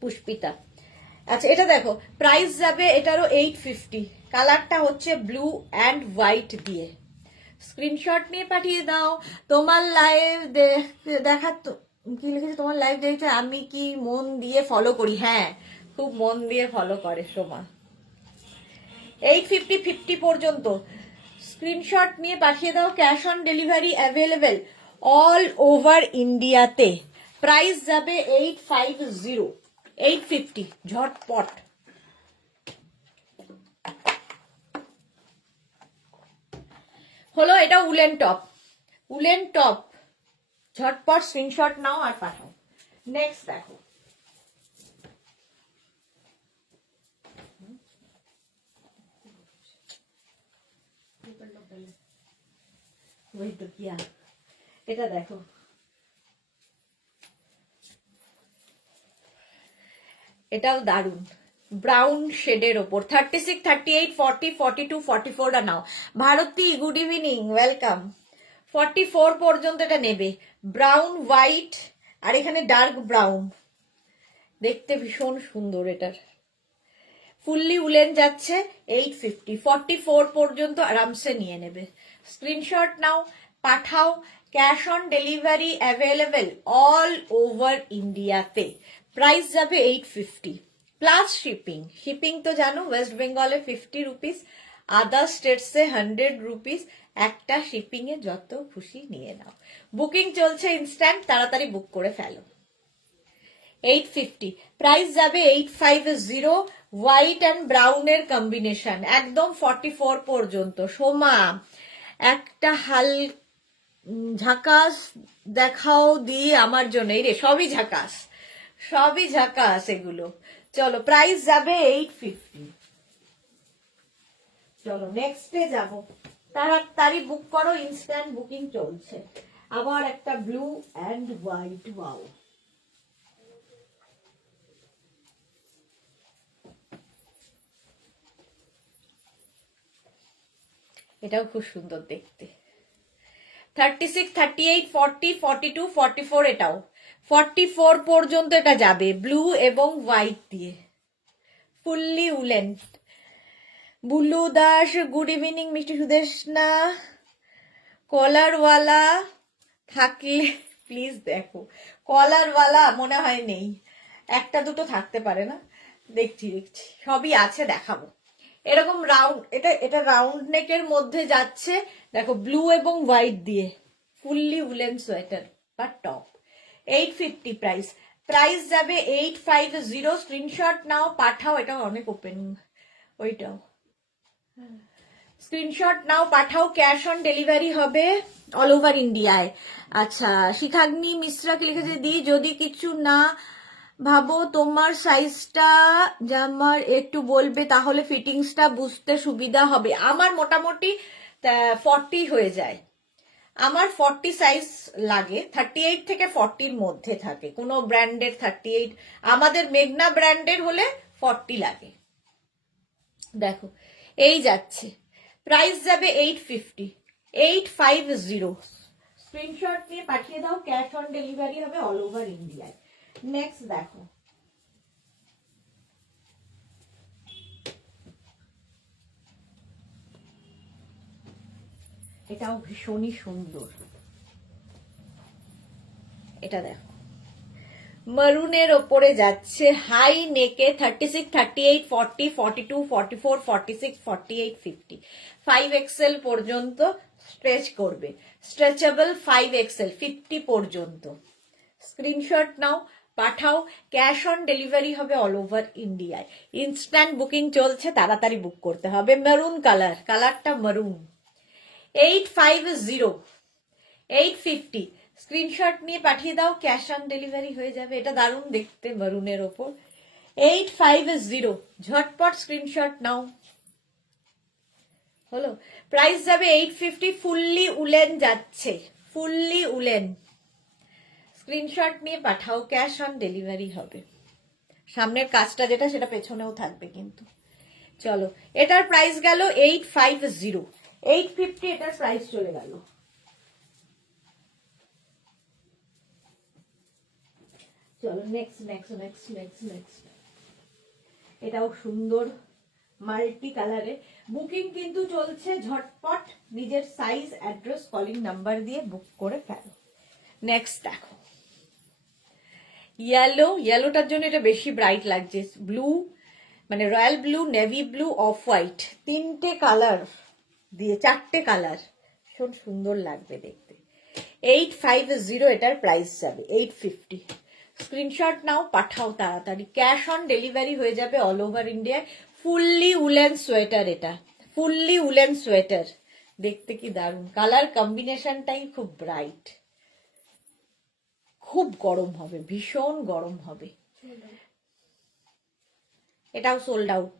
পুষ্পিতা। আচ্ছা, এটা দেখো, প্রাইস যাবে এটারও 850, কালারটা হচ্ছে ব্লু অ্যান্ড হোয়াইট দিয়ে, স্ক্রিনশট নিয়ে পাঠিয়ে দাও। তোমার লাইভ দেখা তো কি লিখেছে, তোমার লাইভ দেখতে আমি কি মন দিয়ে ফলো করি। হ্যাঁ, খুব মন দিয়ে ফলো করে সোমা। 850 পর্যন্ত স্ক্রিনশট নিয়ে পাঠিয়ে দাও। Cash on delivery available all over ইন্ডিয়াতে। প্রাইস যাবে 850, 850 ঝটপট। হলো, এটা উলেন টপ, উলেন টপ। ঝটপট স্ক্রিনশট নাও আর পাঠাও। নেক্সট দেখো, ওই তো কিয়া, এটা দেখো, এটাও দারুন ব্রাউন শেডের ওপর। 36, 38, 40, 42, 44 নাও। Bharati good evening, welcome. 44 পর্যন্ত এটা নেবে। ব্রাউন হোয়াইট আর এখানে ডার্ক ব্রাউন, দেখতে ভীষণ সুন্দর। এটার ফুললি উলেন যাচ্ছে 850। 44 পর্যন্ত আরামসে নিয়ে নেবে। স্ক্রিনশট নাও, পাঠাও। Cash on delivery available all over ইন্ডিয়াতে। প্রাইস যাবে 850 প্লাস শিপিং। শিপিং তো জানো, ওয়েস্ট বেঙ্গলে 50 রুপিস, আদার স্টেটসে 100 রুপিস। একটা শিপিং এ যত খুশি নিয়ে নাও। বুকিং চলছে ইনস্ট্যান্ট, তাড়াতাড়ি বুক করে ফেলো। 850 প্রাইস যাবে 850। হোয়াইট অ্যান্ড ব্রাউনের কম্বিনেশন, একদম 44 পর্যন্ত। সোমা একটা ঝাকাস দেখাও দিয়ে আমার জন্য। এই রে, সবই ঝাকাস, সবই ঝাকাস এগুলো। চলো, প্রাইস যাবে 850। চলো নেক্সটে যাব, তাড়াতাড়ি বুক করো, ইনস্ট্যান্ট বুকিং চলছে। আবার একটা ব্লু অ্যান্ড হোয়াইট, ওয়াও। এটাও খুব সুন্দর দেখতে। 36, 38, 40, 42, 44 এটাও। 44 পর্যন্ত এটা যাবে, ব্লু এবং হোয়াইট দিয়ে, fully woollen. Bulu Das good evening. মিষ্টি সুদেশনা কলারওয়ালা থাকলে প্লিজ দেখো। কলারওয়ালা মনে হয় নেই, একটা দুটো থাকতে পারে না। দেখছি দেখছি, সবই আছে, দেখাবো। এরকম রাউন্ড, এটা এটা রাউন্ড নেকের মধ্যে যাচ্ছে, দেখো, ব্লু এবং হোয়াইট দিয়ে, ফুললি উলেন সোয়েটার বা টপ। 850 প্রাইস। প্রাইস যাবে 850। স্ক্রিনশট নাও, পাঠাও। এটা অনেক ওপেন, ওইটাও স্ক্রিনশট নাও, পাঠাও। ক্যাশ অন ডেলিভারি হবে অল ওভার ইন্ডিয়ায়। আচ্ছা, শিখাগ্নি মিশ্রা কি লিখেছে, দি যদি কিছু না ভাবো তোমার সাইজটা জামার একটু বলবে, তাহলে ফিটিংসটা বুঝতে সুবিধা হবে। আমার মোটামুটি 40 হয়ে যায়, আমার 40 সাইজ লাগে। 38 থেকে 40-র মধ্যে থাকে, কোনো ব্র্যান্ডের 38, আমাদের মেঘনা ব্র্যান্ডের হলে 40 লাগে। দেখো, এই যাচ্ছে। প্রাইস যাবে 850, 850। স্ক্রিনশট নিয়ে পাঠিয়ে দাও। ক্যাশ অন ডেলিভারি হবে অল ওভার ইন্ডিয়ায়। নেক্সট দেখো, এটাও ভীষণই সুন্দর। এটা দেখো, মারুনের ওপরে যাচ্ছে, হাই নেকে। 36, 38, 40, 42, 44, 46, 48, 50, 5XL পর্যন্ত স্ট্রেচ করবে। স্ট্রেচেবল 5XL 50 পর্যন্ত। স্ক্রিনশট নাও, পাঠাও। ক্যাশ অন ডেলিভারি হবে অল ওভার ইন্ডিয়ায়। ইনস্ট্যান্ট বুকিং চলছে, তাড়াতাড়ি বুক করতে হবে। মেরুন কালার, কালারটা মেরুন। 850, 850। স্ক্রিনশট নিয়ে পাঠিয়ে দাও, ক্যাশ অন ডেলিভারি হয়ে যাবে। এটা দারুণ দেখতে, মেরুনের ওপর। 850 ঝটপট স্ক্রিনশট নাও। হলো, প্রাইস যাবে 850। ফুললি উলেন যাচ্ছে, ফুললি উলেন। স্ক্রিনশট নিয়ে পাঠাও, ক্যাশ অন ডেলিভারি হবে। সামনের কাজটা যেটা, সেটা পেছনেও থাকবে কিন্তু। চলো, এটার প্রাইস গেল 850, 850 এটার প্রাইস চলে গেল। চলো next next next next next, এটাও সুন্দর মাল্টি কালারে। বুকিং কিন্তু চলছে, ঝটপট নিজের সাইজ, অ্যাড্রেস, কলিং নাম্বার দিয়ে বুক করে ফেলো। নেক্সট দেখো ইয়েলোটার জন্য এটা বেশি ব্রাইট লাগছে। ব্লু মানে royal blue, navy blue, off white, তিনটে কালার দিয়ে, চারটে কালার, ভীষণ সুন্দর লাগবে দেখতে। 850 এটার প্রাইস যাবে, 850। স্ক্রিনশট নাও, পাঠাও তাড়াতাড়ি। ক্যাশ অন ডেলিভারি হয়ে যাবে অল ওভার ইন্ডিয়ায়। ফুললি উলেন সোয়েটার, এটা ফুললি উলেন সোয়েটার, দেখতে কি দারুণ। কালার কম্বিনেশনটাই খুব ব্রাইট, খুব গরম হবে, ভীষণ গরম হবে। এটাও সোল্ড আউট।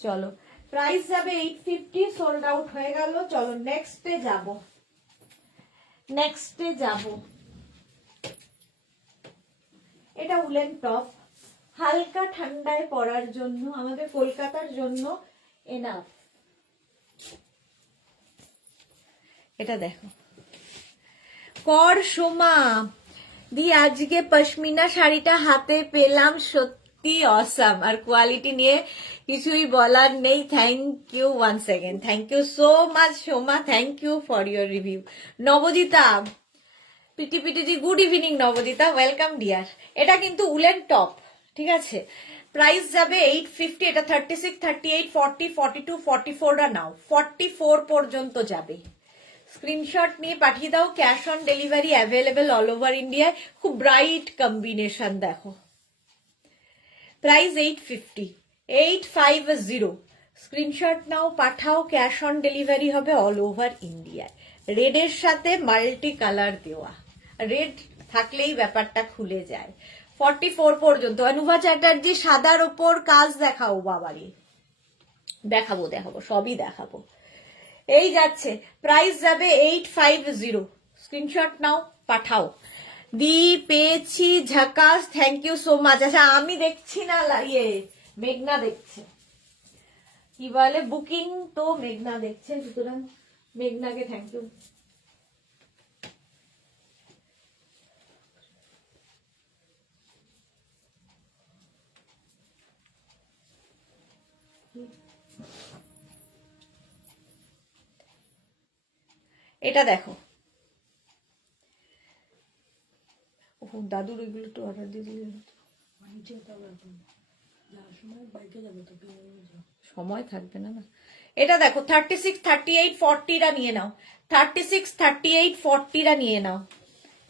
চলো প্রাইস যাবে 850, সোল্ড আউট হয়ে গেল। চলো নেক্সটে যাব। এটা উলেন টপ, হালকা ঠান্ডায় পরার জন্য, আমাদের কলকাতার জন্য এনাফ। এটা দেখো, কর সোমা দি আজকে পশমিনা শাড়িটা হাতে পেলাম, সত্যি অসাম, আর কোয়ালিটি নিয়ে কিছুই বলার নেই। Thank you once second, thank you so much Soma, thank you for your review. Nabajita PTG, good evening Nabajita, welcome dear. এটা কিন্তু উলেন টপ, ঠিক আছে। প্রাইস যাবে 850। এটা 36, 38, 40, 42, 44টা নাও, 44 পর্যন্ত যাবে। স্ক্রিনশট নিয়ে পাঠিয়ে দাও। Cash on delivery available all over ইন্ডিয়ায়। খুব ব্রাইট কম্বিনেশন দেখো। প্রাইস 850, 850। স্ক্রিনশট নাও, পাঠাও। ক্যাশ অন ডেলিভারি হবে অল ওভার ইন্ডিয়ায়। রেডের সাথে মাল্টি কালার দেওয়া, রেড থাকলেই ব্যাপারটা খুলে যায়। 44 পর্যন্ত। অনুভা চ্যাটার্জি সাদার ওপর কাজ দেখাও। বাবারে, দেখাবো সবই দেখাবো। এই যাচ্ছে, প্রাইস যাবে 850। স্ক্রিনশট নাও, পাঠাও। দি পেয়েছি, ঝাকাস, থ্যাংক ইউ সো মাচ। আচ্ছা আমি দেখছি না, মেঘনা দেখছে, কি বলে বুকিং তো মেঘনা দেখছে, সুতরাং মেঘনাকে থ্যাংক ইউ। এটা দেখো, দাদুর ওইগুলো একটু অর্ডার দিয়ে দিলে সময় থাকবে না। এটা দেখো 36, 38, 40টা নিয়ে নাও। 36, 38, 40টা নিয়ে নাও।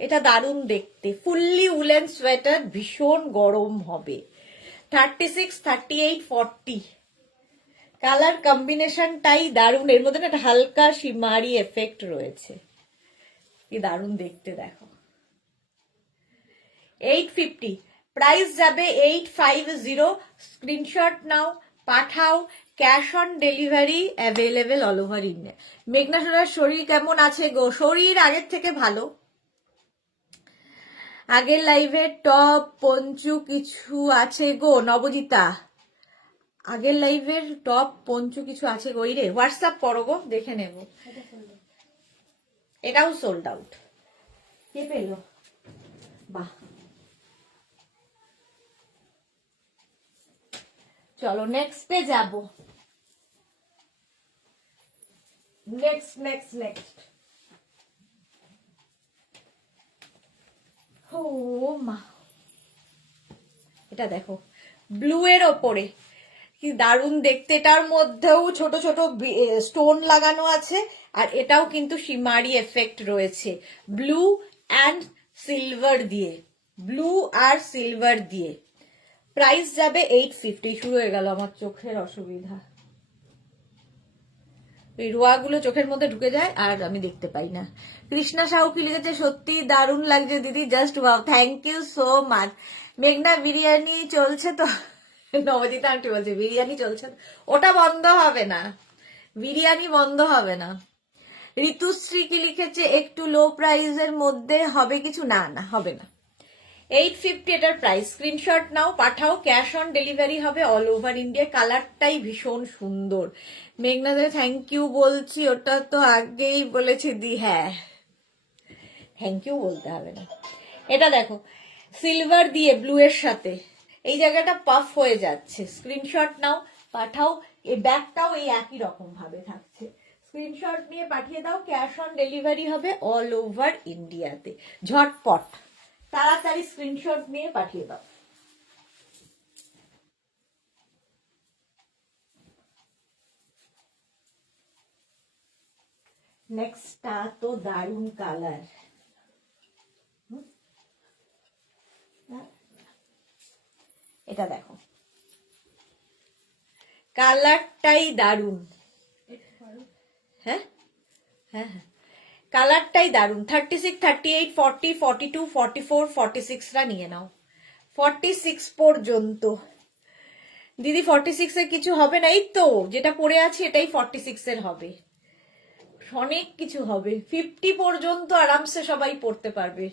এটা দারুণ দেখতে, ফুললি উলেন সোয়েটার, ভীষণ গরম হবে। 36, 38, 40 কালার কম্বিনেশনটাই দারুণ। এর মধ্যে একটা হালকা শিমারি এফেক্ট রয়েছে, কি দারুণ দেখতে দেখো। 850, প্রাইস যাবে 850। স্ক্রিনশট নাও, পাঠাও। Cash on delivery available all over India. মেঘনা সোনার শরীর কেমন আছে গো? শরীর আগের থেকে ভালো। আগের লাইভে টপ পঞ্চু কিছু আছে গো নবজিতা, আগের লাইভের টপ পঞ্চু কিছু আছে গো। রে হোয়াটসঅ্যাপ করো গো, দেখে নেব। এটাও সোল্ড আউট। কে পেলো? বাহ, চলো নেক্সটে যাব। নেক্সট ও মা, এটা দেখো ব্লু এর ওপরে, কি দারুণ দেখতে। এটার মধ্যেও ছোট ছোট স্টোন লাগানো আছে, আর এটাও কিন্তু শিমারি এফেক্ট রয়েছে, ব্লু অ্যান্ড সিলভার দিয়ে, ব্লু আর সিলভার দিয়ে। প্রাইস যাবে 850। শুরু হয়ে গেল আমার চোখের অসুবিধা, এই রোয়াগুলো চোখের মধ্যে ঢুকে যায় আর আমি দেখতে পাই না। কৃষ্ণা সাহু কি লিখেছে, সত্যি দারুণ লাগছে দিদি, just wow, thank you so much. মেঘনা বিরিয়ানি চলছে তো? নবজিতা আন্টি বলছে বিরিয়ানি চলছে, ওটা বন্ধ হবে না, বিরিয়ানি বন্ধ হবে না। ঋতুশ্রী কি লিখেছে, একটু লো প্রাইসের মধ্যে হবে কিছু? না না, হবে না। 850 এটার প্রাইস। স্ক্রিনশট নাও, পাঠাও। ক্যাশ অন ডেলিভারি হবে অল ওভার ইন্ডিয়া। কালারটাই ভীষণ সুন্দর। মেঘনাদের থ্যাংক ইউ বলছি, ওটা তো আগেই বলেছি দি। হ্যাঁ, থ্যাংক ইউ বলতে হবে না। এটা দেখো সিলভার দিয়ে ব্লু এর সাথে, এই জায়গাটা পাফ হয়ে যাচ্ছে। স্ক্রিনশট নাও, পাঠাও। এই ব্যাগটাও এই একই রকম ভাবে থাকছে। স্ক্রিনশট নিয়ে পাঠিয়ে দাও, ক্যাশ অন ডেলিভারি হবে অল ওভার ইন্ডিয়াতে। ঝটপট তাড়াতাড়ি স্ক্রিনশট নিয়ে পাঠিয়ে দাও। নেক্সটটা তো দারুণ কালার। এটা দেখো, কালারটাই দারুণ। হ্যাঁ হ্যাঁ হ্যাঁ, কালারটাই দারুণ। 36, 38, 40, 42, 44, 46রা নিয়ে নাও। 46 পর্যন্ত। দিদি 46 এর কিছু হবে না? এই তো যেটা পরে আছি এটাই 46 এর হবে। অনেক কিছু হবে। 50 পর্যন্ত আরামসে সবাই পড়তে পারবে।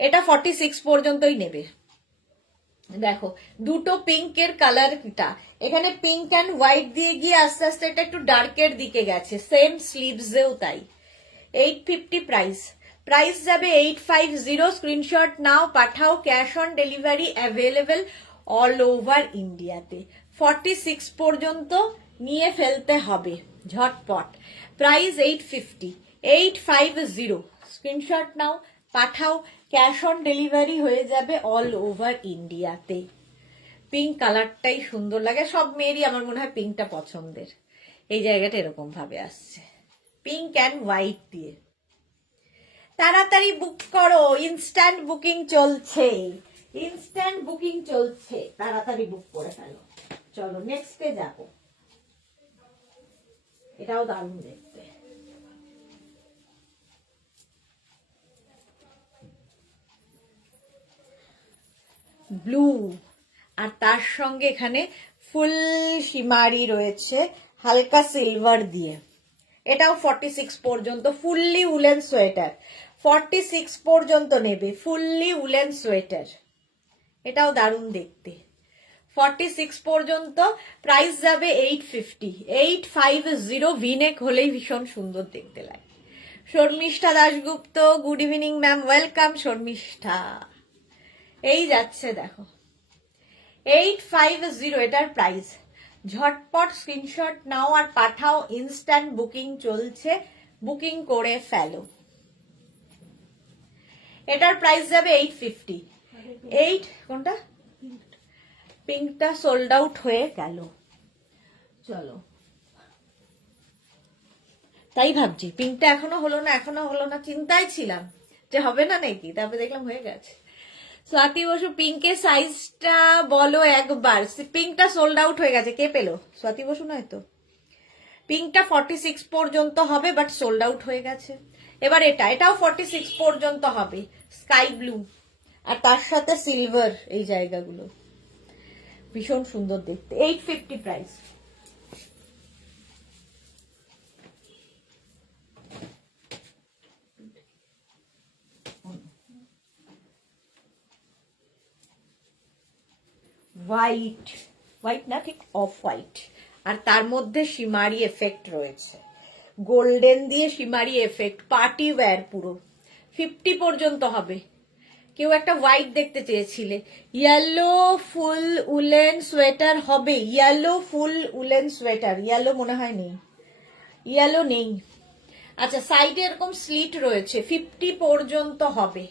এটা 46 পর্যন্তই নেবে। দেখো দুটো পিঙ্কের কালারটা, এখানে পিঙ্ক অ্যান্ড হোয়াইট দিয়ে গিয়ে আস্তে আস্তে এটা একটু ডার্কের দিকে গেছে। সেম স্লিভসেও তাই। 850 প্রাইস। প্রাইস যাবে 850। স্ক্রিনশট নাও, পাঠাও, cash on delivery available all over ইন্ডিয়াতে। 46 পর্যন্ত নিয়ে ফেলতে হবে ঝটপট। প্রাইস 850। 850। স্ক্রিনশট নাও, পাঠাও, ক্যাশ অন ডেলিভারি হয়ে যাবে অল ওভার ইন্ডিয়াতে। পিঙ্ক কালারটাই সুন্দর লাগে, সব মেয়েরই আমার মনে হয় পিঙ্কটা পছন্দের। এই জায়গাটা এরকম ভাবে আসছে, পিঙ্ক অ্যান্ড হোয়াইট দিয়ে। তাড়াতাড়ি বুক করো, ইনস্ট্যান্ট বুকিং চলছে। ইনস্ট্যান্ট বুকিং চলছে, তাড়াতাড়ি বুক করে ফেলো। চলো নেক্সটে যাবো। এটাও দারুণ দেখতে। ব্লু, আর তার সঙ্গে এখানে ফুল শিমারি রয়েছে হালকা সিলভার দিয়ে। এটাও 46 পর্যন্ত। Fully woollen sweater. 46 পর্যন্ত নেবে ফুললি উলেন সোয়েটার। এটাও দারুণ দেখতে। 46 পর্যন্ত। প্রাইস যাবে 850। 850। ভিনেক হলেই ভীষণ সুন্দর দেখতে লাগে। Sharmishtha Dasgupta, good evening ma'am, welcome Sharmishtha. এই যাচ্ছে দেখো 850 এটার প্রাইস। ঝটপট স্ক্রিনশট নাও আর পাঠাও, ইনস্ট্যান্ট বুকিং চলছে, বুকিং করে ফেলো। এটার প্রাইস যাবে 850। 8 কোনটা? পিঙ্কটা সোল্ড আউট হয়ে গেল। চলো, তাই ভাবছি পিঙ্কটা এখনো হলো না, চিন্তায় ছিলাম যে হবে না নাকি, তারপরে দেখলাম হয়ে গেছে। স্বাতি বসু, পিঙ্কের সাইজটা বলো একবার। পিঙ্কটা সোল্ড আউট হয়ে গেছে। কে পেলো? স্বাতি বসু নয় তো? পিঙ্কটা 46 পর্যন্ত হবে, বাট সোল্ড আউট হয়ে গেছে। এবার এটাও 46 পর্যন্ত হবে। স্কাই ব্লু আর তার সাথে সিলভার, এই জায়গাগুলো ভীষণ সুন্দর দেখতে। 850 প্রাইস। হোয়াইট, হোয়াইট না ঠিক অফ হোয়াইট, আর তার মধ্যে শিমারি এফেক্ট রয়েছে, গোল্ডেন দিয়ে শিমারি এফেক্ট, পার্টি ওয়্যার পুরো। 50 পর্যন্ত হবে। কেউ একটা হোয়াইট দেখতে চেয়েছিলে। ইয়েলো ফুল উলেন সোয়েটার হবে। ইয়েলো ফুল উলেন সোয়েটার, ইয়েলো মনে হয় নেই, ইয়েলো নেই। আচ্ছা, সাইডে এরকম স্লিট রয়েছে। 50 পর্যন্ত হবে।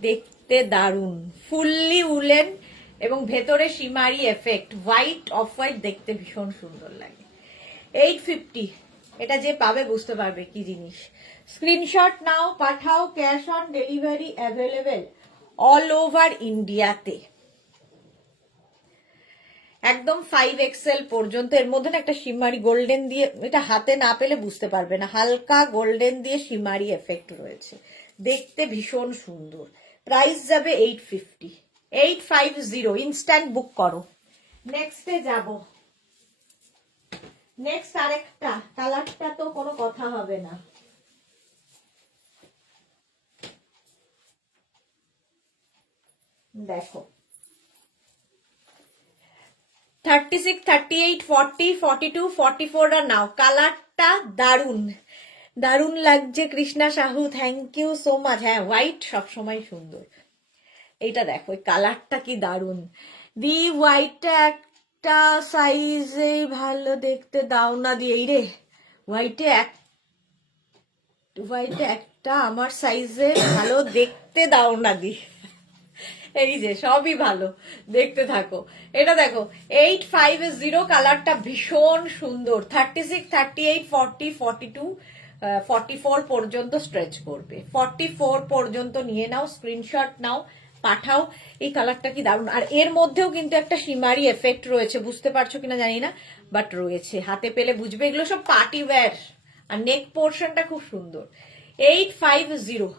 দেখতে দারুণ, ফুললি উলেন এবং ভেতরে শিমারি এফেক্ট, হোয়াইট অফ হোয়াইট, দেখতে ভীষণ সুন্দর লাগে। 850। এটা যে পাবে বুঝতে পারবে কি জিনিস। স্ক্রিনশট নাও, পাঠাও, cash on delivery available all over ইন্ডিয়াতে। একদম 5XL পর্যন্ত। এর মধ্যে না একটা শিমারি গোল্ডেন দিয়ে, এটা হাতে না পেলে বুঝতে পারবে না, হালকা গোল্ডেন দিয়ে শিমারি এফেক্ট রয়েছে, দেখতে ভীষণ সুন্দর। প্রাইস যাবে 850। 850। ইনস্ট্যান্ট বুক করো। নেক্সটে যাব। নেক্সট আরেকটা কালারটা তো কোনো কথা হবে না। দেখো 36, 38, 40, 42, 44 আর নাও। কালারটা দারুণ দারুণ লাগছে। Krishna Sahu, thank you so much. হ্যাঁ, হোয়াইট সবসময় সুন্দর। এইটা দেখো, এই কালারটা কি দারুণ। দি হোয়াইটটা একটা একটা সাইজে ভালো দেখতে দাও না দিয়ে এই রে, হোয়াইটে একটা আমার সাইজে ভালো দেখতে দাও না দি। এই যে সবই ভালো, দেখতে থাকো। এটা দেখো 850 কালারটা ভীষণ সুন্দর। 36, 38, 40, 42, 44 পর্যন্ত স্ট্রেচ করবে। 44 পর্যন্ত নিয়ে নাও, স্ক্রিনশট নাও, পাঠাও। এই কালারটা কি দারুণ। আর এর মধ্যেও কিন্তু একটা শিমারি এফেক্ট রয়েছে, বুঝতে পারছো কিনা জানি না, বাট রয়েছে, হাতে পেলে বুঝবে। এগুলো সব পার্টি ওয়্যার। আর নেক পোর্শনটা খুব সুন্দর। 850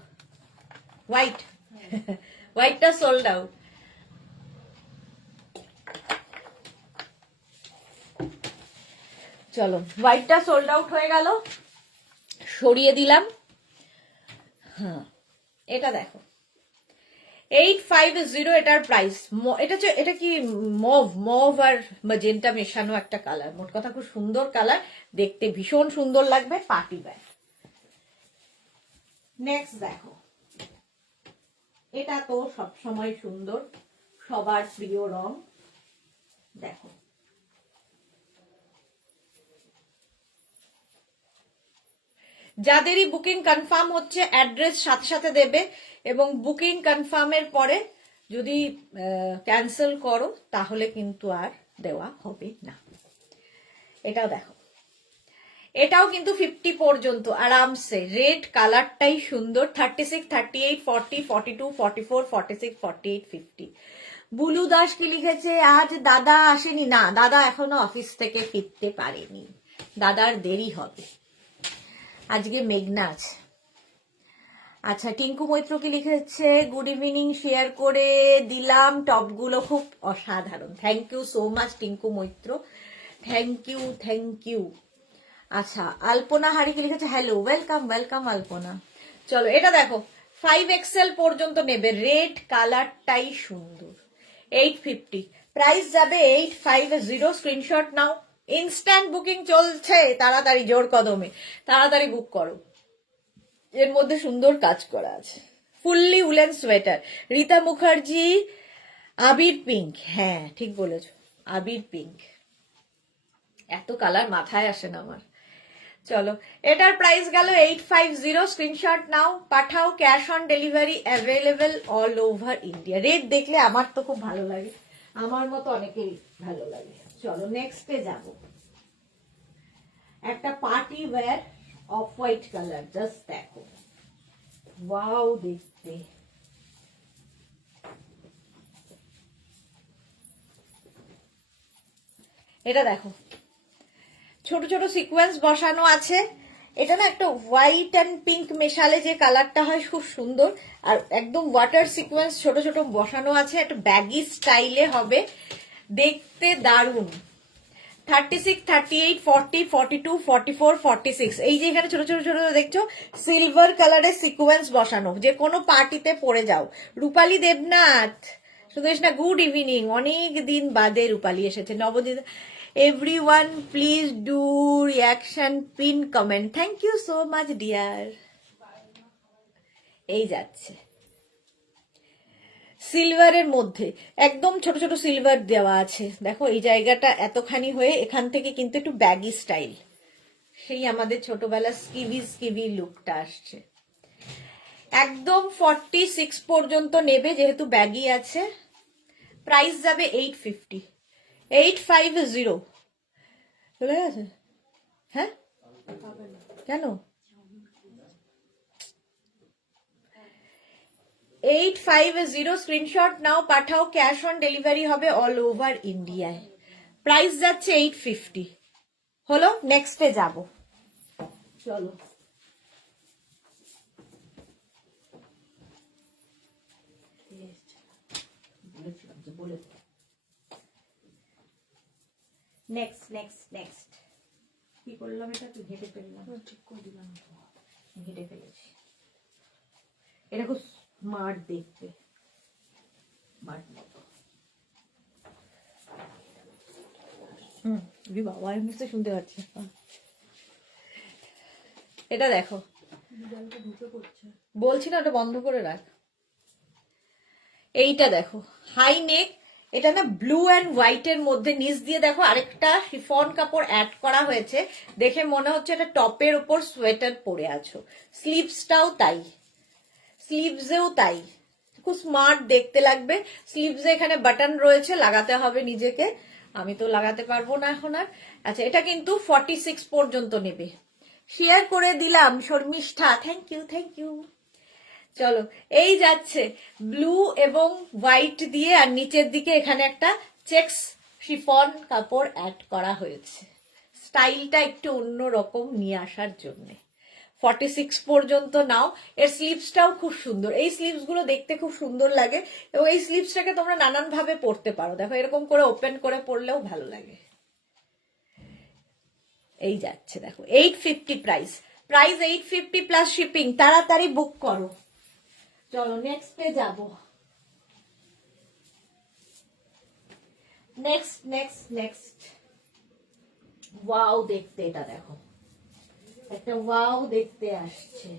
হোয়াইট। হোয়াইটটা sold out. চলো, হোয়াইটটা সোল্ড আউট হয়ে গেল, সরিয়ে দিলাম। হ্যাঁ, এটা দেখো 850 এটার প্রাইস। এটা কি মভ আর ম্যাজেন্টা মেশানো একটা কালার। মোট কথা খুব সুন্দর কালার, দেখতে ভীষণ সুন্দর লাগবে, পার্টি ব্যাগ। নেক্সট দেখো, এটা তো সবসময় সুন্দর, সবার প্রিয় রং। দেখো যাদেরই বুকিং কনফার্ম হচ্ছে অ্যাড্রেস সাথে সাথে দেবে, এবং বুকিং কনফার্মের পরে যদি ক্যান্সেল করো তাহলে কিন্তু আর দেওয়া হবে না। এটাও দেখো, এটাও কিন্তু 50 পর্যন্ত আরামসে। রেড কালারটাই সুন্দর। 36, 38, 40, 42, 44, 46, 48, 50। বুলু দাস কি লিখেছে, আজ দাদা আসেনি। না, দাদা এখনো অফিস থেকে ফিরতে পারেনি, দাদার দেরি হবে, আজকে মেঘনা আছে। আচ্ছা, টিঙ্কু মৈত্র কি লিখেছে, গুড ইভিনিং, শেয়ার করে দিলাম, টপগুলো খুব অসাধারণ। Thank you so much Tinku Maitra, thank you. আচ্ছা, আলপনা হারি কি লিখেছে, হ্যালো, ওয়েলকাম আলপনা। চলো, এটা দেখো 5XL পর্যন্ত নেবে, রেড কালারটাই সুন্দর। 850 প্রাইস যাবে। 850 স্ক্রিনশট নাও, ইনস্ট্যান্ট বুকিং চলছে, তাড়াতাড়ি জোর কদমে তাড়াতাড়ি বুক করো। এর মধ্যে সুন্দর কাজ করা আছে, fully woollen sweater. Rita Mukherjee, abir pink, হ্যাঁ ঠিক বলেছো, আবির পিঙ্ক। এত কালার মাথায় আসে না আমার। চলো, এটার প্রাইস গেল 850, স্ক্রিনশট নাও, পাঠাও, cash on delivery available all over India. Rate দেখলে আমার তো খুব ভালো লাগে, আমার মতো অনেকেরই ভালো লাগে। চলো নেক্সটে যাব, একটা party wear off white colour, just দেখো, ওয়াও দেখতে। এটা দেখো, ছোট ছোট সিকোয়েন্স বসানো আছে। এটা না একটা হোয়াইট অ্যান্ড পিঙ্ক মেশালে যে কালারটা হয়, খুব সুন্দর। আর একদম ওয়াটার সিকোয়েন্স ছোট ছোট বসানো আছে, একটা ব্যাগি স্টাইলে হবে, দেখতে দারুণ। 36, 38, 40, 42, 44, 46। এই যে এখানে ছোট ছোট ছোট দেখছো, সিলভার কালারের সিকোয়েন্স বসানো, যে কোনো পার্টিতে পরে যাও। রূপালী দেবনাথ শুধু না, গুড ইভিনিং, অনেক দিন বাদে রূপালী এসেছে। নবদিন, everyone please do reaction pin comment, thank you so much dear। এই যাচ্ছে সিলভারের মধ্যে, একদম ছোট ছোট সিলভার দেওয়া আছে। দেখো এই জায়গাটা এতখানি হয়ে, এখান থেকে কিন্তু একটু ব্যাগি স্টাইল, সেই আমাদের ছোটবেলা স্কিভি লুকটা আসছে। একদম 46 পর্যন্ত নেবে, যেহেতু ব্যাগি আছে। প্রাইস যাবে 850, 850 চলে গেছে। হ্যাঁ, কেন? 850 স্ক্রিনশট নাও, পাঠাও, ক্যাশ অন ডেলিভারি হবে অল ওভার ইন্ডিয়ায়। প্রাইস যাচ্ছে 850। হলো, নেক্সটে যাব। চলো, নেক্সট কি করলাম, এটা তো ঘেটে ফেললাম, ঠিক করে দিলাম, ঘেটে ফেলেছি। এটা খুব স্মার্ট দেখতে, স্মার্ট মতো। বাবা, আমি তো শুনতে পাচ্ছি। এটা দেখো, বলছি না ওটা বন্ধ করে রাখ। এইটা দেখো, হাই নেক, এটা না ব্লু অ্যান্ড হোয়াইটের মধ্যে নিচ দিয়ে দেখো আরেকটা শিফন কাপড় অ্যাড করা হয়েছে, দেখে মনে হচ্ছে এটা টপের উপর সোয়েটার পরে আছো। স্লিভসটাও তাই, স্লিভসেও তাই, খুব স্মার্ট দেখতে লাগবে। স্লিভসে এখানে বাটন রয়েছে, লাগাতে হবে নিজেকে, আমি তো লাগাতে পারবো না এখন আর। আচ্ছা, এটা কিন্তু 46 পর্যন্ত নেবে। শেয়ার করে দিলাম Sharmishtha, thank you thank you. চলো, এই যাচ্ছে ব্লু এবং হোয়াইট দিয়ে, আর নিচের দিকে এখানে একটা চেক্স শিফন কাপড় অ্যাড করা হয়েছে, স্টাইলটা একটু অন্য রকম নিয়ে আসার জন্য। 46 পর্যন্ত নাও। এর স্লিভসটাও খুব সুন্দর, এই স্লিভস গুলো দেখতে খুব সুন্দর লাগে, এবং এই স্লিভসটাকে তোমরা নানান ভাবে পরতে পারো। দেখো, এরকম করে ওপেন করে পরলেও ভালো লাগে। এই যাচ্ছে দেখো 850 প্রাইস, প্রাইস 850 প্লাস শিপিং। তাড়াতাড়ি বুক করো। চলো নেক্সটে যাব। নেক্সট নেক্সট নেক্সট ওয়াও দেখতে, এটা দেখো একটা ওয়াও দেখতে আসছে।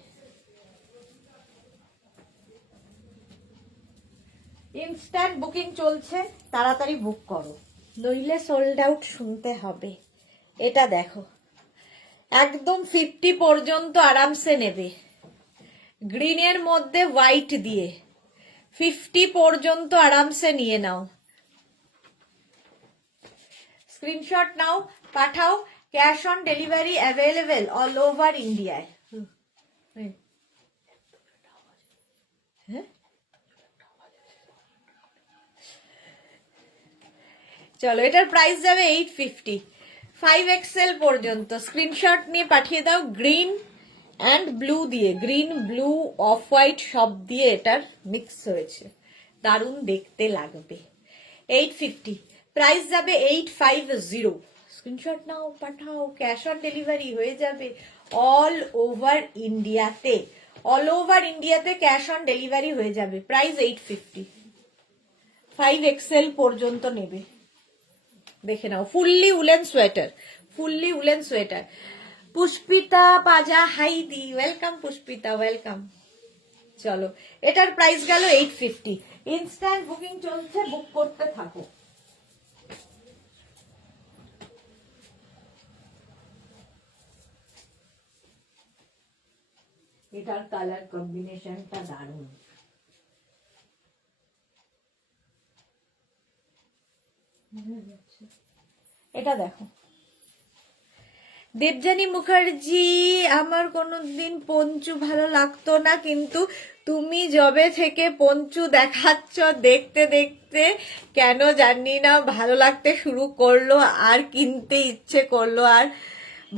ইনস্ট্যান্ট বুকিং চলছে, তাড়াতাড়ি বুক করো, নইলে সোল্ড আউট শুনতে হবে। এটা দেখো একদম 50 পর্যন্ত আরামসে নেবে, গ্রিনের মধ্যে হোয়াইট দিয়ে 50 পর্যন্ত আরামসে নিয়ে নাও। স্ক্রিনশট নাও, পাঠাও। Cash on delivery available all over ইন্ডিয়ায়। চলো, এটার প্রাইস যাবে 850, 5XL পর্যন্ত। স্ক্রিনশট নিয়ে পাঠিয়ে দাও। গ্রিন অ্যান্ড ব্লু দিয়ে, গ্রিন ব্লু অফ হোয়াইট সব দিয়ে এটার মিক্স হয়েছে, দারুণ দেখতে লাগবে। 850, প্রাইস যাবে 850। স্ক্রিনশট নাও, পাঠাও। ক্যাশ অন ডেলিভারি হয়ে যাবে অল ওভার ইন্ডিয়াতে, অল ওভার ইন্ডিয়াতে ক্যাশ অন ডেলিভারি হয়ে যাবে। প্রাইস 850, 5XL পর্যন্ত নেবে। দেখে নাও, fully woollen sweater, fully woollen sweater. Pushpita Paja hi di, welcome Pushpita, welcome. চলো, এটার প্রাইস গেল 850। ইনস্ট্যান্ট বুকিং চলছে, বুক করতে থাকো। এটার কালার কম্বিনেশনটা দারুণ। এটা দেখো, দেবযানী মুখার্জি, আমার কোনোদিন পঞ্চু ভালো লাগতো না, কিন্তু তুমি যবে থেকে পঞ্চু দেখাচ্ছ দেখতে দেখতে কেন জানি না ভালো লাগতে শুরু করলো, আর কিনতে ইচ্ছে করলো, আর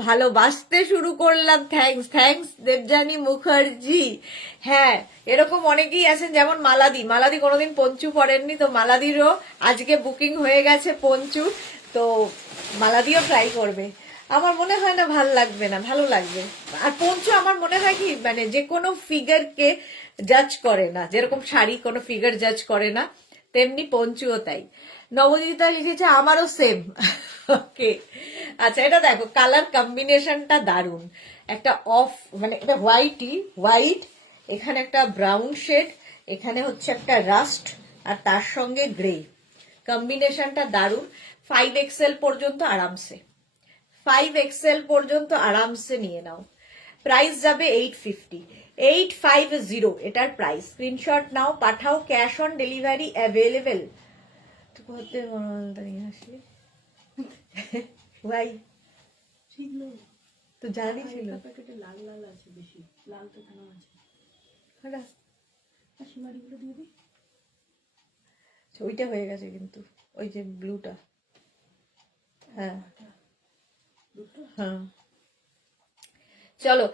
ভালোবাসতে শুরু করলাম। Thanks thanks Debjani Mukherjee. হ্যাঁ, এরকম অনেকেই আছেন, যেমন মালাদি, মালাদি কোনোদিন পঞ্চু পরেননি, তো মালাদিরও আজকে বুকিং হয়ে গেছে পঞ্চু, তো মালাদিও ট্রাই করবে। আমার মনে হয় না ভাল লাগবে না, ভালো লাগবে। আর পঞ্চু আমার মনে হয় কি, মানে যে কোনো ফিগারকে জাজ করে না, যেরকম শাড়ি কোনো ফিগার জাজ করে না, তেমনি পঞ্চুও তাই। নবজিতা লিখেছে আমারও সেম। ওকে, আচ্ছা, এটা দেখো কালার কম্বিনেশনটা দারুন। একটা অফ, মানে এটা হোয়াইটই, হোয়াইট, এখানে একটা ব্রাউন শেড, এখানে হচ্ছে একটা রাস্ট, আর তার সঙ্গে গ্রে, কম্বিনেশনটা দারুন। 5XL পর্যন্ত আরামসে, 5XL পর্যন্ত আরামসে নিয়ে নাও। প্রাইস যাবে 850, 850 এটার প্রাইস। স্ক্রিনশট নাও, পাঠাও। Cash on delivery available. ভাই তো জানি ছিল, লাল লাল আছে, বেশি লাল তো কেন আছে? সীমারিগুলো দিয়ে দিই, ওইটা হয়ে গেছে কিন্তু, ওই যে ব্লুটা। হ্যাঁ হ্যাঁ, চলো,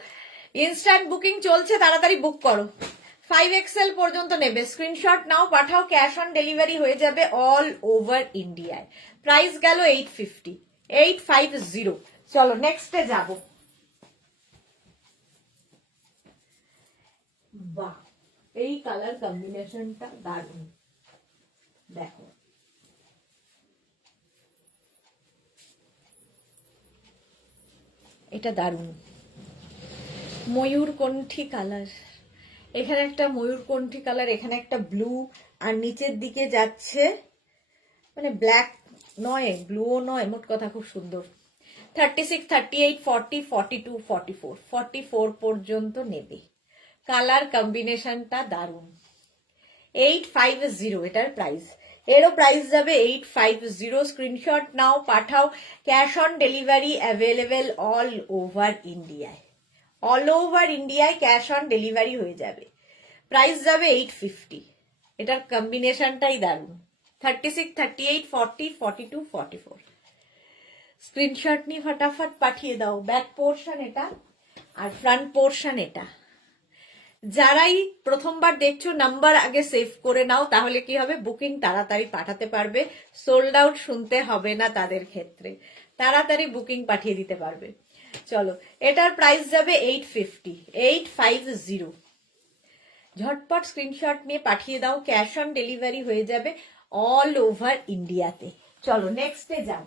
ইনস্ট্যান্ট বুকিং চলছে, তাড়াতাড়ি বুক করো। 5XL পর্যন্ত নেবে, স্ক্রিনশট নাও, পাঠাও। ক্যাশ অন ডেলিভারি হয়ে যাবে অল ওভার ইন্ডিয়ায়। প্রাইস গেল 850, 850। চলো নেক্সটে যাব। বাহ, এই কালার কম্বিনেশনটা দারুণ, দেখো এটা দারুণ। ময়ূরকণ্ঠী কালার, এখানে একটা ময়ূরকণ্ঠী কালার, এখানে একটা ব্লু, আর নিচের দিকে যাচ্ছে মানে ব্ল্যাক নয়, ব্লুও নয়, মোট কথা খুব সুন্দর। 36, 38, 40, 42, 44, 44 পর্যন্ত নেবে। কালার কম্বিনেশনটা দারুণ। 850 এটার প্রাইস। এরও প্রাইস যাবে 850। স্ক্রিনশট নাও, পাঠাও। Cash on delivery available all over ইন্ডিয়ায়। অল ওভার ইন্ডিয়ায় ক্যাশ অন ডেলিভারি হয়ে যাবে। প্রাইস যাবে 850। এটার কম্বিনেশনটাই দারুণ। 36, 38, 40, 42, 44। স্ক্রিনশট নিয়ে ফটাফট পাঠিয়ে দাও। ব্যাক পোর্শন এটা আর ফ্রন্ট পোর্শন এটা। যারাই প্রথমবার দেখছো নাম্বার আগে সেভ করে নাও, তাহলে কি হবে, বুকিং তাড়াতাড়ি পাঠাতে পারবে। সোল্ড আউট শুনতে হবে না তাদের ক্ষেত্রে, তাড়াতাড়ি বুকিং পাঠিয়ে দিতে পারবে। চলো, এটার প্রাইস যাবে 850, 850। ঝটপট স্ক্রিনশট নিয়ে পাঠিয়ে দাও। ক্যাশ অন ডেলিভারি হয়ে যাবে অল ওভার ইন্ডিয়াতে। চলো নেক্সটে যাব।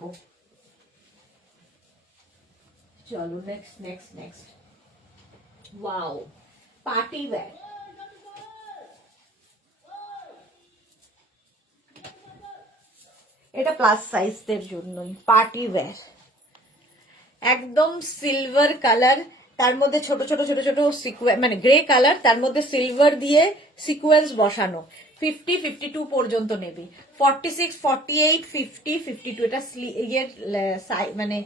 চলো next next next. Wow, party wear. এটা প্লাস সাইজদের জন্যই পার্টি ওয়্যার। একদম সিলভার কালার, তার মধ্যে ছোট ছোট ছোট ছোট সিকোয়েন্স, মানে গ্রে কালার, তার মধ্যে সিলভার দিয়ে সিকোয়েন্স বসানো। 50, 52 পর্যন্ত নেবে। 46, 48, 50, 52। এটা মানে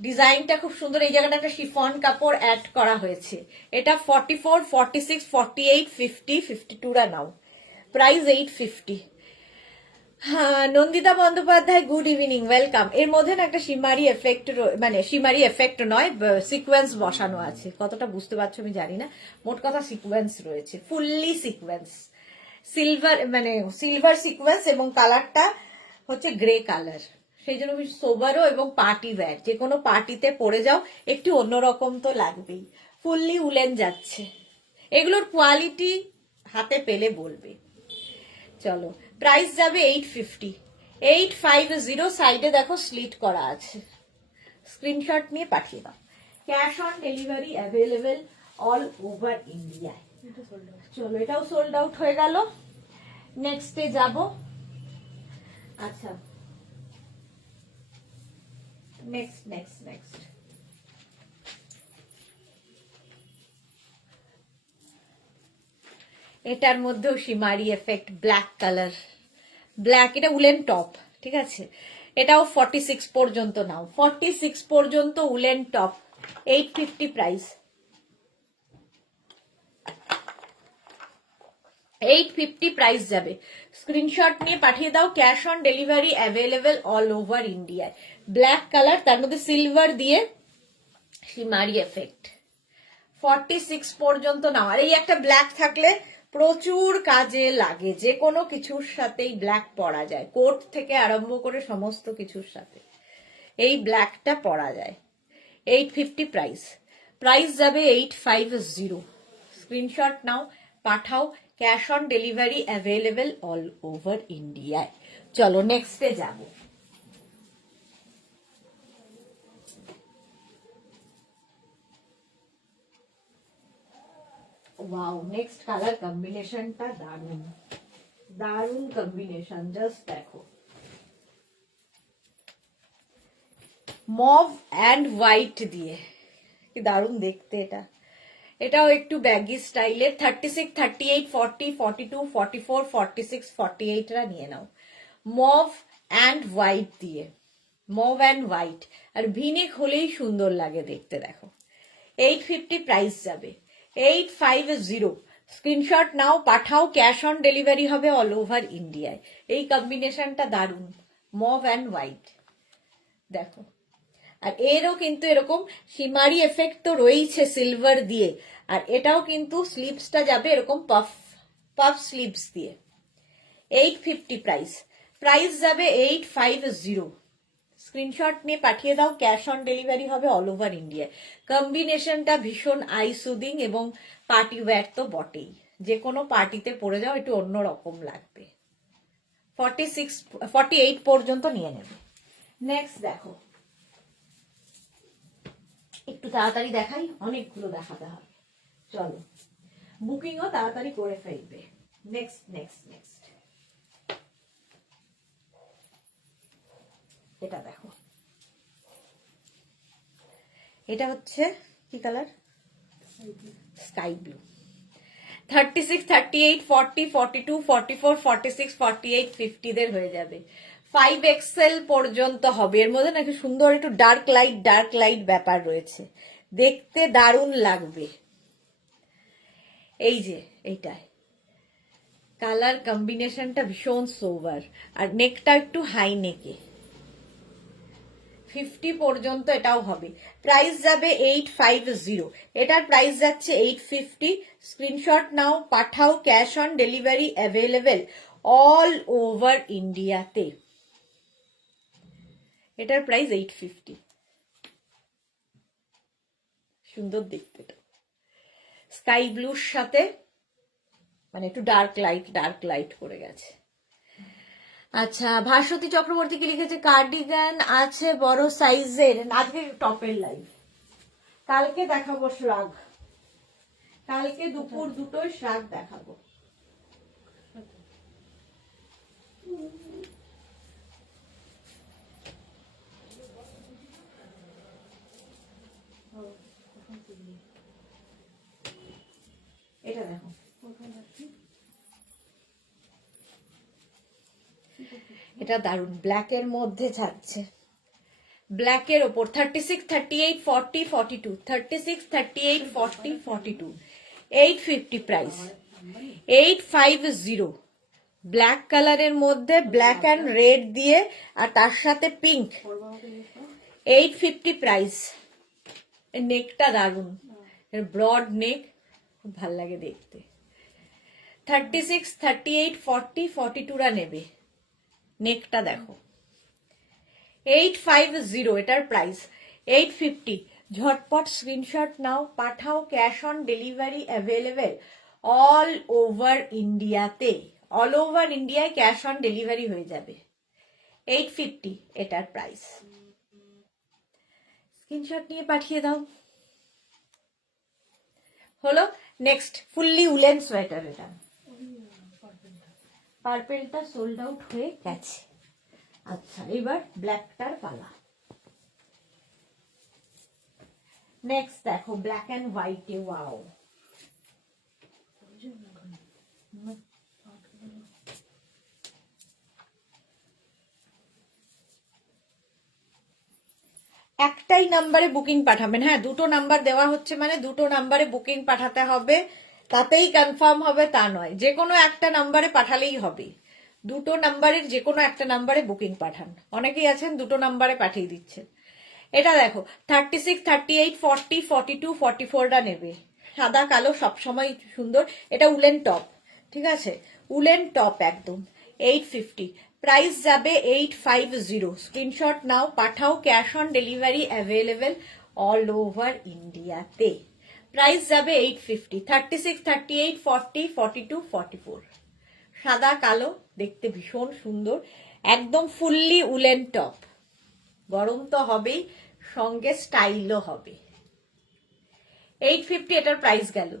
ডিজাইনটা খুব সুন্দর। এই জায়গাটা একটা শিফন কাপড় অ্যাড করা হয়েছে। এটা 44, 46, 48, 50, 52রা নাও। প্রাইস 850। হ্যাঁ, Nandita Bandyopadhyay, good evening, welcome. এর মধ্যে না একটা শিমারি এফেক্ট, মানে শিমারি এফেক্ট নয়, সিকোয়েন্স বসানো আছে। কতটা বুঝতে পারছো আমি জানি না, মোট কথা সিকোয়েন্স রয়েছে, ফুললি সিকোয়েন্স, সিলভার, মানে সিলভার সিকোয়েন্স, এবং কালারটা হচ্ছে গ্রে কালার। সেই জন্য বেশ সোবারও এবং পার্টি ওয়্যার। যে কোনো পার্টিতে পরে যাও, একটু অন্যরকম তো লাগবেই। ফুললি উলেন যাচ্ছে। এগুলোর কোয়ালিটি হাতে পেলে বলবে। চলো, প্রাইস যাবে 850, 850। সাইডে দেখো স্লিট করা আছে। স্ক্রিনশট নিয়ে পাঠিয়ে দাও। Cash on delivery available all over ইন্ডিয়ায়। এটা sold out। চলো, এটাও সোল্ড আউট হয়ে গেল। নেক্সটে যাব। আচ্ছা, নেক্সট নেক্সট নেক্সট। এটার মধ্যেও শিমারি এফেক্ট, ব্ল্যাক কালার, ব্ল্যাক। এটা উলেন টপ, ঠিক আছে। এটাও 46 পর্যন্ত নাও। 46 পর্যন্ত উলেন টপ। 850 প্রাইস। 850 প্রাইস যাবে। স্ক্রিনশট নিয়ে পাঠিয়ে দাও। Cash on delivery available all over ইন্ডিয়ায়। ব্ল্যাক কালার, তার মধ্যে সিলভার দিয়ে শিমারি এফেক্ট। 46 পর্যন্ত নাও। আর এই একটা ব্ল্যাক থাকলে প্রচুর কাজে লাগে, যে কোনো কিছুর সাথেই ব্ল্যাক পরা যায়, কোট থেকে আরম্ভ করে সমস্ত কিছুর সাথে এই ব্ল্যাকটা পরা যায়। 850 প্রাইস। প্রাইস যাবে 850। স্ক্রিনশট নাও, পাঠাও। Cash on delivery available all over ইন্ডিয়ায়। চলো নেক্সটে যাব। ওয়াও, নেক্সট কালার কম্বিনেশনটা দারুণ, দারুণ কম্বিনেশন। জাস্ট দেখো, মভ অ্যান্ড হোয়াইট দিয়ে কি দারুণ দেখতে এটা। এটাও একটু ব্যাগি স্টাইলের। 36, 38, 40, 42, 44, 46, 48রা নিয়ে নাও। মভ অ্যান্ড হোয়াইট দিয়ে, মভ অ্যান্ড হোয়াইট। আর ভিনেক হলেই সুন্দর লাগে দেখতে। দেখো, 850 প্রাইস যাবে। 850। স্ক্রিনশট নাও, পাঠাও। ক্যাশ অন ডেলিভারি হবে অল ওভার ইন্ডিয়ায়। এই কম্বিনেশনটা দারুণ, মভ অ্যান্ড হোয়াইট। দেখো, আর এরও কিন্তু এরকম শিমারি এফেক্ট তো রয়েছে সিলভার দিয়ে। আর এটাও কিন্তু স্লিভসটা যাবে এরকম পাফ পাফ স্লিভস দিয়ে। 850 প্রাইস। প্রাইস যাবে 850। স্ক্রিনশট নিয়ে পাঠিয়ে দাও। ক্যাশ অন ডেলিভারি হবে অল ওভার ইন্ডিয়ায়। কম্বিনেশনটা ভীষণ আই সুদিং এবং পার্টি ওয়্যার তো বটেই। যে কোনো পার্টিতে পরে যাও, একটু অন্যরকম লাগবে। 46, 48 পর্যন্ত নিয়ে নেবে। নেক্সট দেখো, একটু তাড়াতাড়ি দেখাই, অনেকগুলো দেখাতে হবে। চলো, বুকিংও তাড়াতাড়ি করে ফেলবে। Next next next. এটা দেখো, এটা হচ্ছে কি কালার, স্কাই ব্লু। 36, 38, 40, 42, 44, 46, 48, 50 দের হয়ে যাবে। 5XL পর্যন্ত হবে। এর মধ্যে নাকি সুন্দর একটু ডার্ক লাইট ব্যাপার রয়েছে, দেখতে দারুণ লাগবে। এই যে এইটায় কালার কম্বিনেশনটা ভীষণ সোবার, আর নেকটা একটু হাই নেকে। 50 পর্যন্ত এটাও হবে। প্রাইস যাবে 850, এটার প্রাইস যাচ্ছে 850। স্ক্রিনশট নাও, পাঠাও, cash on delivery available all over ইন্ডিয়াতে। এটার প্রাইস 850। সুন্দর দেখতে, স্কাই ব্লুর সাথে মানে একটু ডার্ক লাইট করে গেছে। আচ্ছা, ভাস্বতী চক্রবর্তী কি লিখেছে, কার্ডিগান আছে বড় সাইজের। আজকে টপের লাইভ, কালকে দেখাবো শ্রাগ, কালকে দুপুর 2টোয় শ্রাগ দেখাবো। এটা দেখো, এটা দারুন, ব্ল্যাকের মধ্যে যাচ্ছে, ব্ল্যাকের ওপর। 36, 38, 40, 42, 36, 38, 40, 42, 850 প্রাইস, 850। ব্ল্যাক কালারের মধ্যে ব্ল্যাক অ্যান্ড রেড দিয়ে, আর তার সাথে পিঙ্ক। 850 প্রাইস। নেকটা দারুন, ব্রড নেক, খুব ভাল লাগে দেখতে। 36, 38, 40, 42রা নেবে। নেকটা দেখো, 850 এটার প্রাইস, 850। ঝটপট স্ক্রিনশট নাও, পাঠাও, cash on delivery available all over ইন্ডিয়াতে। অল ওভার ইন্ডিয়ায় ক্যাশ অন ডেলিভারি হয়ে যাবে। 850 এটার প্রাইস। স্ক্রিনশট নিয়ে পাঠিয়ে দাও। হলো। নেক্সট ফুললি উলেন সোয়েটার, এটা পার্পেলটা সোল্ড আউট হয়ে গেছে। আচ্ছা, এবার ব্ল্যাকটার পালা। নেক্সট দেখো ব্ল্যাক অ্যান্ড হোয়াইটে, ওয়াও, একটাই নাম্বারে বুকিং পাঠাবেন। হ্যাঁ, 2টো নাম্বার দেওয়া হচ্ছে, মানে 2টো নাম্বারে বুকিং পাঠাতে হবে, তাতেই কনফার্ম হবে তা নয়, যে কোনো একটা নাম্বারে পাঠালেই হবে। 2টো নাম্বারের যে কোনো একটা নাম্বারে বুকিং পাঠান। অনেকেই আছেন 2টো নাম্বারে পাঠিয়ে দিচ্ছেন। এটা দেখো, 36, 38, 40, 42, 44টা নেবে। সাদা কালো সবসময় সুন্দর। এটা উলেন টপ, ঠিক আছে, উলেন টপ একদম। 850 প্রাইস যাবে, 850। স্ক্রিনশট নাও, পাঠাও, cash on delivery available all over ইন্ডিয়াতে। প্রাইস যাবে 850। 36, 38, 40, 42, 44, সাদা কালো, দেখতে ভীষণ সুন্দর, একদম ফুললি উলেন টপ। গরম তো হবেই, সঙ্গে স্টাইলও হবে। 850 এটার প্রাইস গেল।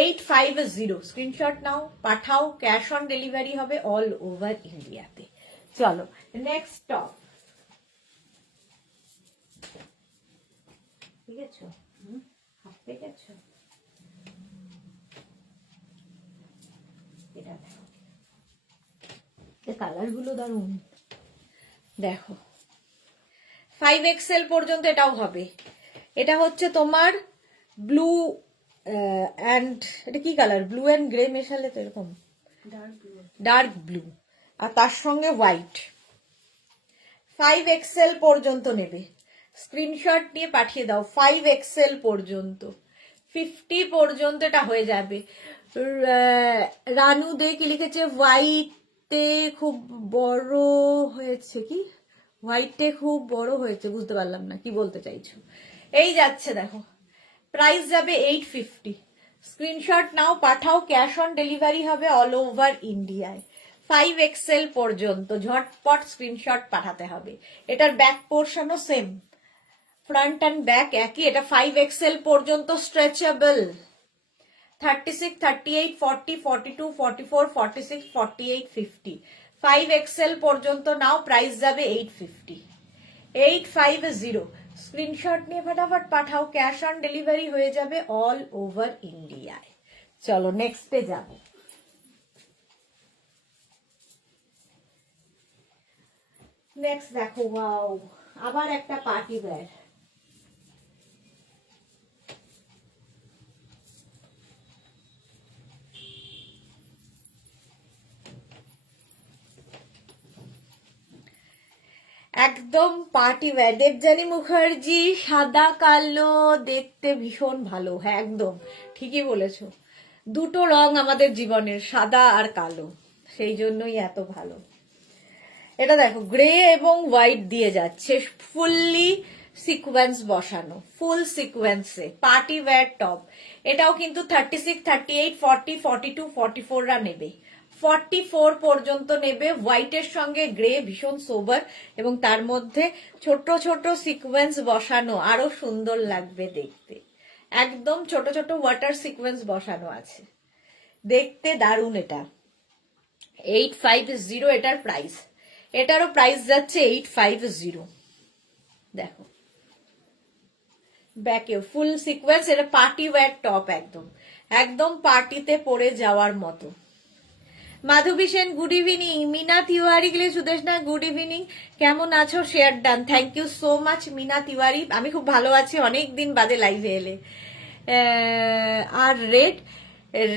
850 স্ক্রিনশট নাও, পাঠাও, ক্যাশ অন ডেলিভারি হবে অল ওভার ইন্ডিয়াতে। চলো নেক্সট টপ, ঠিক আছে, হাঁটতে গেছো, এটা দেখো, কালার গুলো দারুন, দেখো 5XL পর্যন্ত এটাও হবে। এটা হচ্ছে তোমার ব্লু অ্যান্ড, এটা কি কালার, ব্লু অ্যান্ড গ্রে মেশালে তো এরকম ডার্ক ব্লু, আর তার সঙ্গে হোয়াইট। 5XL পর্যন্ত নেবে। স্ক্রিনশট নিয়ে পাঠিয়ে দাও। 5XL পর্যন্ত, 50 পর্যন্ত এটা হয়ে যাবে। রানু দে কি লিখেছে, হোয়াইটে খুব বড় হয়েছে, কি হোয়াইটে খুব বড় হয়েছে, বুঝতে পারলাম না কি বলতে চাইছো। এই যাচ্ছে দেখো, প্রাইস যাবে 850। স্ক্রিনশট নাও, পাঠাও, ক্যাশ অন ডেলিভারি হবে অল ওভার ইন্ডিয়ায়। 5XL পর্যন্ত ঝটপট স্ক্রিনশট পাঠাতে হবে। এটার ব্যাক পোর্শনও সেম, ফ্রন্ট অ্যান্ড ব্যাক একই। এটা 5XL পর্যন্ত স্ট্রেচেবল। 36, 38, 40, 42, 44, 46, 48, 50, 5XL পর্যন্ত নাও। প্রাইস যাবে 850। 850 স্ক্রিনশট নিয়ে ফটাফট পাঠাও, ক্যাশ অন ডেলিভারি হয়ে যাবে অল ওভার ইন্ডিয়ায়। চলো নেক্সটে যাব। নেক্সট দেখো, ওয়াও, আবার একটা পার্টি ওয়্যার। একদম পার্টি ওয়্যার, দেবযানী মুখার্জি, সাদা কালো, দেখতে ভীষণ ভালো। হ্যাঁ একদম ঠিকই বলেছো, দুটো রং আমাদের জীবনের, সাদা আর কালো, সেই জন্যই এত ভালো। এটা দেখো গ্রে এবং হোয়াইট দিয়ে যাচ্ছে, ফুললি সিকোয়েন্স বসানো, ফুল সিকোয়েন্সে পার্টি ওয়্যার টপ। এটাও কিন্তু 36, 38, 40, 42, 44 রা নেবে, 44 পর্যন্ত নেবে। হোয়াইটের সঙ্গে গ্রে ভীষণ সোবার, এবং তার মধ্যে ছোট ছোট সিকোয়েন্স বসানো, আরো সুন্দর লাগবে দেখতে। একদম ছোট ছোট ওয়াটার সিকোয়েন্স বসানো আছে, দেখতে দারুণ। এটা 850 এটার প্রাইস, এটারও প্রাইস যাচ্ছে 850। দেখো ব্যাকে ফুল সিকোয়েন্স, এটা পার্টি ওয়্যার টপ, একদম একদম পার্টিতে পরে যাওয়ার মতো। মাধবী সেন গুড ইভিনিং, মিনা তিওয়ারি গেলে সুদেশনা গুড ইভিনিং, কেমন আছো? Share done, thank you so much Mina Tiwari, আমি খুব ভালো আছি, অনেক দিন বাদে লাইভে এলে। আর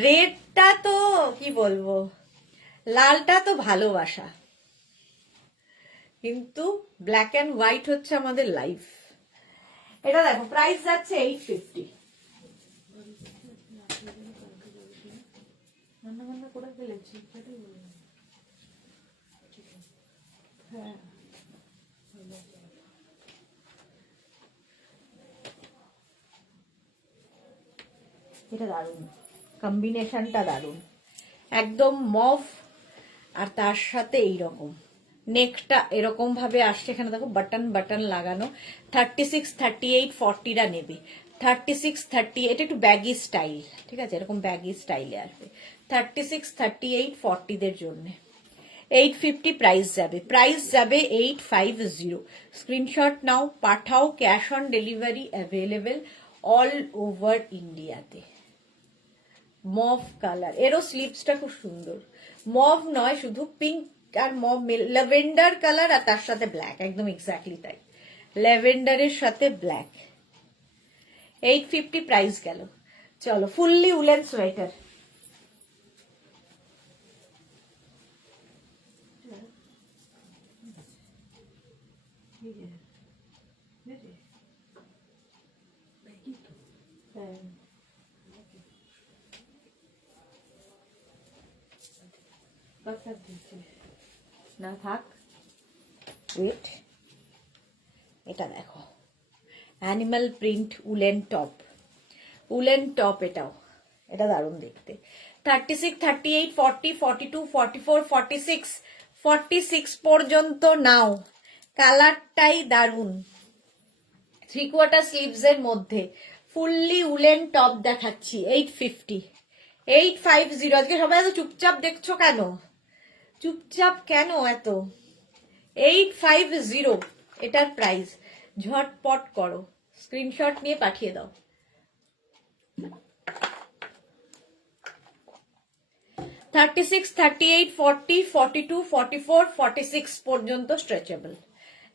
রেডটা তো কি বলবো, লালটা তো ভালোবাসা, কিন্তু ব্ল্যাক অ্যান্ড হোয়াইট হচ্ছে আমাদের লাইফ। এটা দেখো প্রাইস যাচ্ছে 850। রান্না বান্না করে ফেলেছি, হ্যাঁ এটা দারুণ, কম্বিনেশনটা দারুণ, একদম মভ আর তার সাথে এইরকম নেকটা এরকম ভাবে আসছে, এখানে দেখো বাটন বাটন লাগানো। 36, 38, 40 রা নেবে, 36, 30, এটা একটু ব্যাগি স্টাইল, ঠিক আছে, এরকম ব্যাগি স্টাইলে আসবে। 36, 38, 40 দের জন্য 850 প্রাইস যাবে, প্রাইস যাবে 850। স্ক্রিনশট নাও, পাঠাও, cash on delivery available all over ইন্ডিয়াতে। মভ কালার, এরও স্লিপসটা খুব সুন্দর, মভ নয় শুধু পিঙ্ক আর মভ, ল্যাভেন্ডার কালার আর তার সাথে ব্ল্যাক, একদম এক্স্যাক্টলি তাই, ল্যাভেন্ডারের সাথে ব্ল্যাক। 850 প্রাইস গেল। চলো ফুললি উলেন সোয়েটার, না থাক, ওয়েট, এটা দেখো animal print woollen top, woollen top, এটাও, এটা দারুণ দেখতে। 36, 38, 40, 42, 44, 46, 46 পর্যন্ত নাও, কালারটাই দারুণ। 3/4 স্লিভস এর মধ্যে ফুললি উলেন টপ দেখাচ্ছি, 850। 850। আজকে সবাই এত চুপচাপ দেখছো কেন, চুপচাপ কেন এত? 850 এটার প্রাইস, ঝটপট করো, স্ক্রিনশট নিয়ে পাঠিয়ে দাও। 36, 38, 40, 42, 44, 46 পর্যন্ত স্ট্রেচেবল,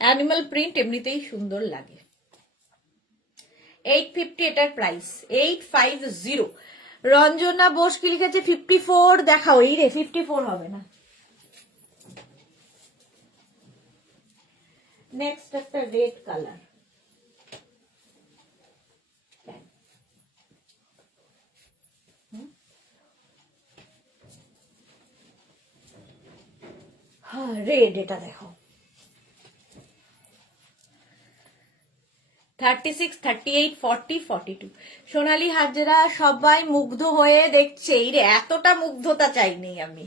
অ্যানিমাল প্রিন্ট এমনিতেই সুন্দর লাগে। 850 এটার প্রাইস, 850। রঞ্জনা বোস কি লিখেছে 54 দেখাও, এই রে 54 হবে না। নেক্সট একটা রেড কালার, হ্যাঁ রেড, এটা দেখো 36, 38, 40, 42। সোনালী হাজরা সবাই মুগ্ধ হয়ে দেখছে, এই রে এতটা মুগ্ধতা চাইনি আমি,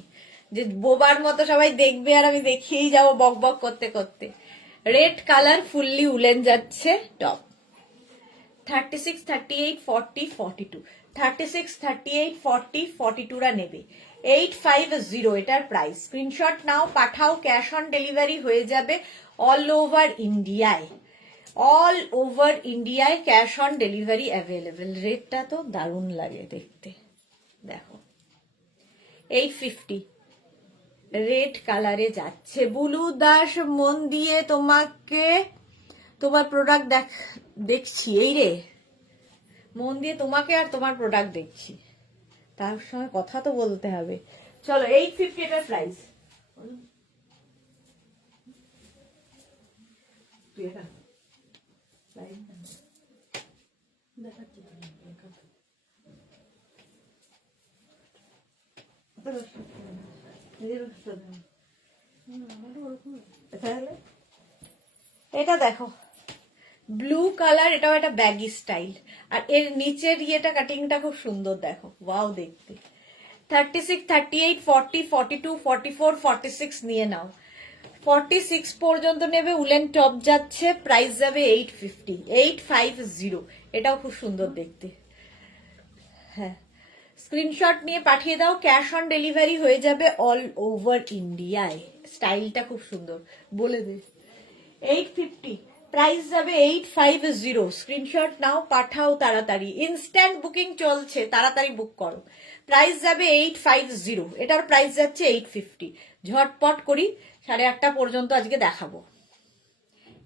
যে বোবার মতো সবাই দেখবে আর আমি দেখিয়েই যাবো বক বক করতে করতে। রেড কালার ফুললি উলেন যাচ্ছে টপ, 36, 38, 40, 42, 36, 38, 40, 42 রা নেবে। 850 এটার প্রাইস। স্ক্রিনশট নাও, পাঠাও, ক্যাশ অন ডেলিভারি হয়ে যাবে অল ওভার ইন্ডিয়ায়। অল ওভার ইন্ডিয়ায় ক্যাশ অন ডেলিভারি অ্যাভেলেবেল। রেটটা তো দারুণ লাগে দেখতে, দেখো 850 রেড কালারে যাচ্ছে। বুলু দাস মন দিয়ে তোমাকে তোমার প্রোডাক্ট দেখছি, এই রে মন দিয়ে তোমাকে আর তোমার প্রোডাক্ট দেখছি, তার সঙ্গে কথা তো বলতে হবে। চলো 850 এটার প্রাইস। দেখাচ্ছি তো, দেখাবো। আমারও ওরকম। এটা দেখো ব্লু কালার, এটাও একটা ব্যাগি স্টাইল, আর এর নিচের ইয়েটা কাটিংটা খুব সুন্দর, দেখো ওয়াও দেখতে। 36, 38, 40, 42, 44, 46 নিয়ে নাও। 46 পর্যন্ত নেবে, উলেন টপ যাচ্ছে, প্রাইস যাবে 850, 850। এটাও খুব সুন্দর দেখতে। হ্যাঁ, স্ক্রিনশট নিয়ে পাঠিয়ে দাও, ক্যাশ অন ডেলিভারি হয়ে যাবে অল ওভার ইন্ডিয়ায়। স্টাইলটা খুব সুন্দর, বলে দে। 850 প্রাইস যাবে 850। স্ক্রিনশট নাও, পাঠাও তাড়াতাড়ি, ইনস্ট্যান্ট বুকিং চলছে, তাড়াতাড়ি বুক করো। প্রাইস যাবে 850, এটার প্রাইস যাচ্ছে 850। ঝটপট করি, 8:30 পর্যন্ত আজকে দেখাবো।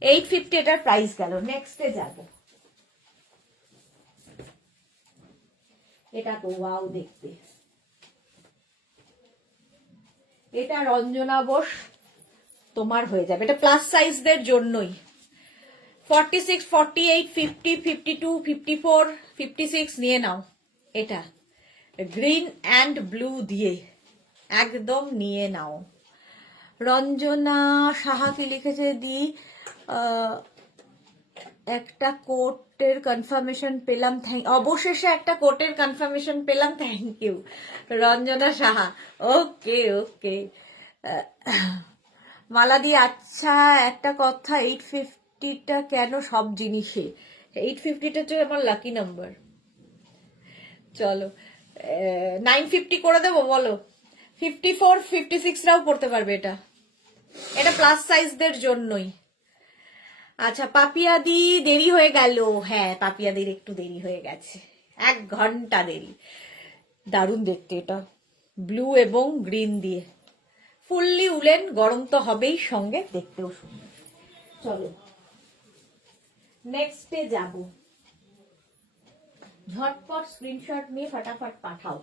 850 এটার প্রাইস গেল। নেক্সটে যাব, এটা তো ওয়াও দেখতে। এটা রঞ্জনা বোস তোমার হয়ে যাবে, এটা প্লাস সাইজদের জন্যই। 46, 48, 50, 52, 54, 56 নিয়ে নাও। এটা গ্রিন অ্যান্ড ব্লু দিয়ে একদম নিয়ে নাও। রঞ্জনা সাহা কি লিখেছে দি, একটা কোটের কনফার্মেশন পেলাম, অবশেষে একটা কোটের কনফার্মেশন পেলাম, থ্যাংক ইউ রঞ্জনা সাহা। ওকে ওকে মালা দি, আচ্ছা একটা কথা, 850টা কেন সব জিনিসে? 850টা হচ্ছে আমার লাকি নাম্বার। চলো 950 করে দেবো, বলো। 54, 56রাও পড়তে পারবে এটা, এটা প্লাস সাইজদের জন্যই। আচ্ছা পাপিয়াদি দেরি হয়ে গেল, হ্যাঁ পাপিয়াদির একটু দেরি হয়ে গেছে, 1 ঘন্টা দেরি। দারুণ দেখতে এটা, ব্লু এবং গ্রিন দিয়ে, ফুললি উলেন, গরম তো হবেই, সঙ্গে দেখতেও সুন্দর। চলো নেক্সটে যাব, ঝটপট স্ক্রিনশট নিয়ে ফটাফট পাঠাও।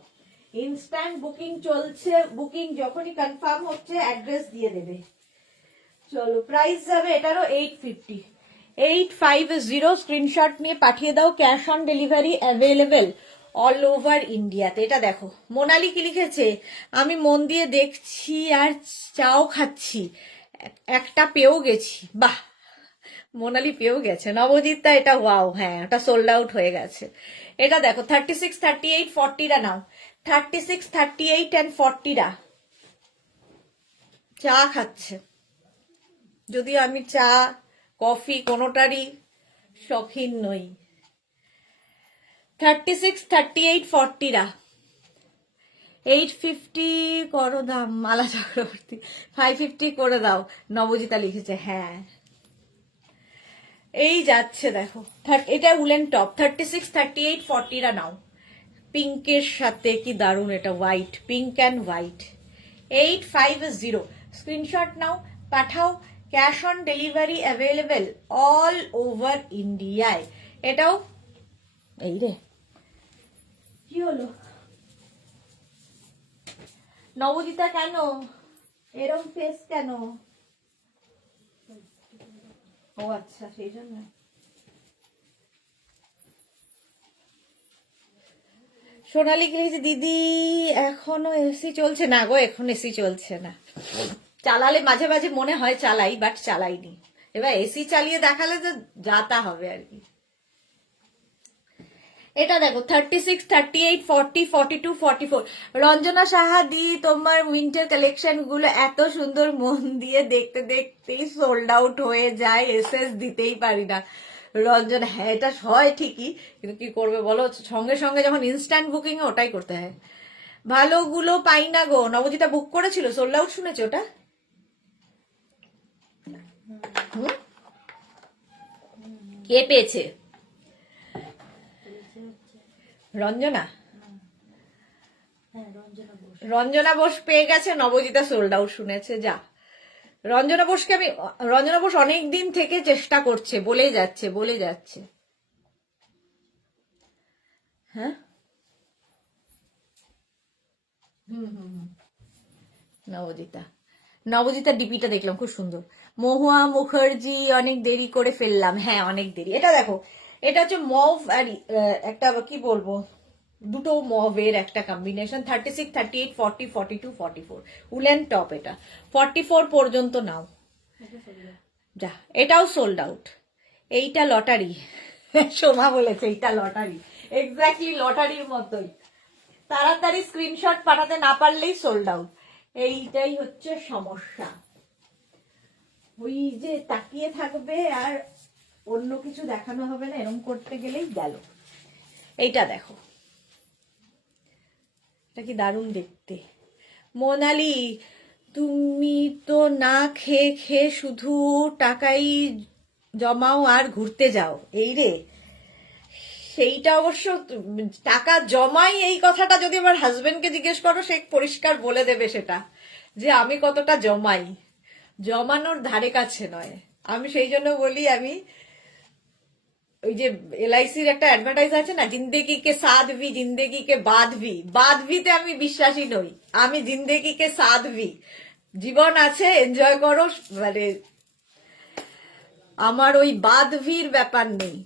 ইনস্ট্যান্ট বুকিং চলছে, বুকিং যখনই কনফার্ম হচ্ছে অ্যাড্রেস দিয়ে দেবে। চলো প্রাইস যাবে এটারও 850, 850। স্ক্রিনশট নিয়ে পাঠিয়ে দাও, cash on delivery available all over ইন্ডিয়াতে। এটা দেখো মোনালি কি লিখেছে, আমি মন দিয়ে দেখছি আর চাও খাচ্ছি, একটা পেয়েও গেছি। বাহ, মোনালি পেয়েও গেছে। নবজিৎটা এটা ওয়াও, হ্যাঁ ওটা সোল্ড আউট হয়ে গেছে। এটা দেখো 36, 38, 40টা নাও। 36, 38 and 40টা চা খাচ্ছে, যদিও আমি চা কফি কোনোটারই শখিন নই। 36, 38, 40রা 850 করো দাম, মালা চক্রবর্তী 550 করে দাও, নবজিতা লিখেছে। হ্যাঁ এই যাচ্ছে দেখো, এটা উলেন টপ। 36, 38, 40রা নাও, পিঙ্কের সাথে কি দারুণ, এটা white, pink and white. 850 screenshot নাও, পাঠাও, cash on delivery available all over ইন্ডিয়ায়। এটাও এই রে, কি হলো নবজিতা, কেন এরম ফেস কেন? ও আচ্ছা সেই জন্য। সোনালি কি লিখেছে, দিদি এখনো এসি চলছে না গো, এখন এসি চলছে না। চালালে মাঝে মাঝে মনে হয় চালাই, বাট চালাইনি। এবার এসি চালিয়ে দেখালে তো যাতা হবে আর কি। এটা দেখো 36, 38, 40, 42, 44। রঞ্জনা সাহা দি, তোমার উইন্টার কালেকশন গুলো এত সুন্দর, মন দিয়ে দেখতে দেখতেই সোল্ড আউট হয়ে যায়, এসএস দিতেই পারি না। রঞ্জনা, হ্যাঁ এটা হয় ঠিকই, কিন্তু কি করবে বলো, সঙ্গে সঙ্গে যখন ইনস্ট্যান্ট বুকিং ওটাই করতে হয়। ভালোগুলো পাই না গো। নবজিতা বুক করেছিল, সোল্ড আউট শুনেছো ওটা? হুম? কে পেয়েছে? পেয়েছে হচ্ছে রঞ্জনা। হ্যাঁ রঞ্জনা বোস। রঞ্জনা বোস পেয়ে গেছে, নবজিতা সোল্ড আউট শুনেছে। যা, রঞ্জনা বোসকে রঞ্জনা বোস অনেক দিন থেকে চেষ্টা করছে, বলে যাচ্ছে বলে যাচ্ছে। হ্যাঁ, নবজিতা। নবজিতা ডিপিটা দেখলাম, খুব সুন্দর। মহুয়া মুখার্জি, অনেক দেরি করে ফেললাম। হ্যাঁ, অনেক দেরি। এটা দেখো, এটা হচ্ছে মভ আর একটা কি বলবো, দুটো মভের একটা কম্বিনেশন। 36, 38, 40, 42, 44 woollen top. এটা 44 পর্যন্ত নাও। এটা চলে যাও। যা, এটাও সোল্ড আউট। এইটা লটারি। সোমা বলেছে এইটা লটারি, এক্স্যাক্টলি লটারির মতোই। তাড়াতাড়ি স্ক্রিনশট পাঠাতে না পারলেই সোল্ড আউট। এইটাই হচ্ছে সমস্যা, ওই যে তাকিয়ে থাকবে আর অন্য কিছু দেখানো হবে না, এরকম করতে গেলেই গেল। এইটা দেখো, এটা কি দারুণ দেখতে। মোনালি, তুমি তো না খেয়ে খেয়ে শুধু টাকাই জমাও আর ঘুরতে যাও। এই রে, সেইটা অবশ্য টাকা জমাই, এই কথাটা যদি আমার হাজবেন্ডকে জিজ্ঞেস করো, সে পরিষ্কার বলে দেবে সেটা, যে আমি কতটা জমাই। জমানোর ধারে কাছে নয়। আমি সেই জন্য বলি, আমি ওই যে এলআইসির একটা অ্যাডভার্টাইজ আছে না, জিন্দেগি কে সাথ ভি জিন্দেগি কে বাদ ভি। বাদ ভিতে আমি বিশ্বাসী নই, আমি জিন্দেগি কে সাথ ভি। জীবন আছে, এনজয় করো, মানে আমার ওই বাদ ভির ব্যাপার নেই।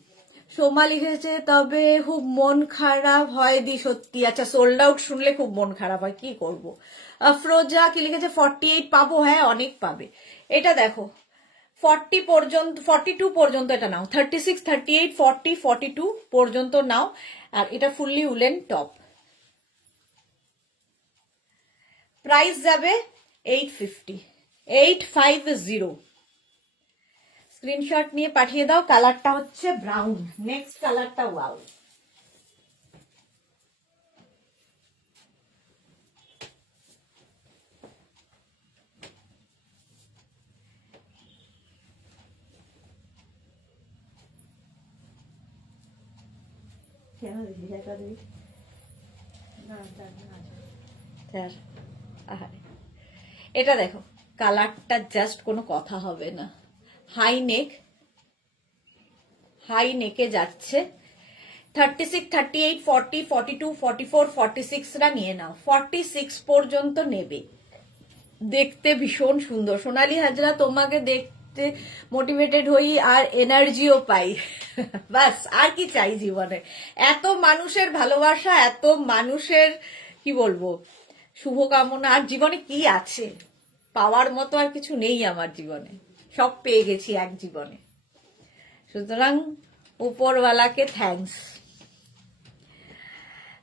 সোমা লিখেছে, তবে খুব মন খারাপ হয় দি সত্যি। আচ্ছা, সোল্ড আউট শুনলে খুব মন খারাপ হয়, কি করব। আফরোজা কি লিখেছে, 48 পাবো। হ্যাঁ, অনেক পাবে। এটা দেখো, 40 পর্যন্ত, 42 পর্যন্ত এটা নাও। 36, 38, 40, 42 পর্যন্ত নাও। আর এটা ফুললি উলেন টপ। প্রাইস যাবে 850, 850। স্ক্রিনশট নিয়ে পাঠিয়ে দাও। কালারটা হচ্ছে ব্রাউন। নেক্সট কালারটা ওয়াও। কেন দিদি, দেখা দিদি। না যাক না যাক। স্যার, আহারে। এটা দেখো, কালারটা জাস্ট কোনো কথা হবে না। হাই নেক, হাই নেকে যাচ্ছে। 36, 38, 40, 42, 44, 46রা নিয়ে নাও। 46 পর্যন্ত নেবে। দেখতে ভীষণ সুন্দর। সোনালী হাজরা, তোমাকে দেখতে মোটিভেটেড হই আর এনার্জিও পাই। বাস, আর কি চাই জীবনে? এত মানুষের ভালোবাসা, এত মানুষের কি বলবো শুভকামনা, আর জীবনে কি আছে? পাওয়ার মতো আর কিছু নেই আমার জীবনে, সব পেয়ে গেছি এক জীবনে। সুতরাং উপরওয়ালাকে থ্যাঙ্কস।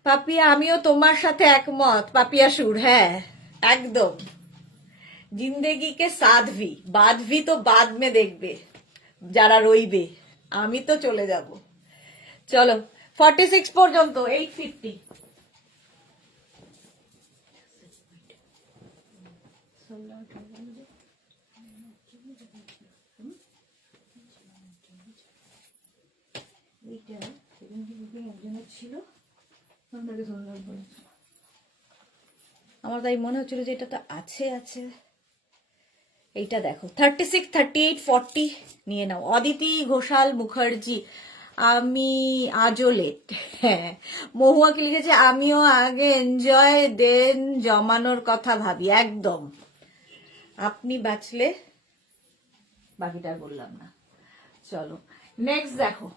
পাপিয়া, আমিও তোমার সাথে একমত। পাপিয়া সুর, হ্যাঁ একদম। জিন্দেগি কে সাথ ভি, বাদ ভি তো বাদ মে দেখবে যারা রইবে। আমি তো চলে যাব। চলো, 46 পর্যন্ত 850। সোল্ড আউট হয়ে গেল যে। এইটা সেকেন্ড বুকিং একজনের ছিল, আপনাকে সোল্ড আউট বলেছে। আমার তাই মনে হচ্ছিল যে এটা তো আছে আছে। এইটা দেখো, 36, 38, 40 নিয়ে নাও। অদিতি ঘোষাল মুখার্জি, আমি আজও লেট। হ্যাঁ, মহুয়া কি লিখেছে, আমিও আগে এনজয় দেন জমানোর কথা ভাবি। একদম, আপনি বাঁচলে বাকিটা আর বললাম না। চলো নেক্সট দেখো,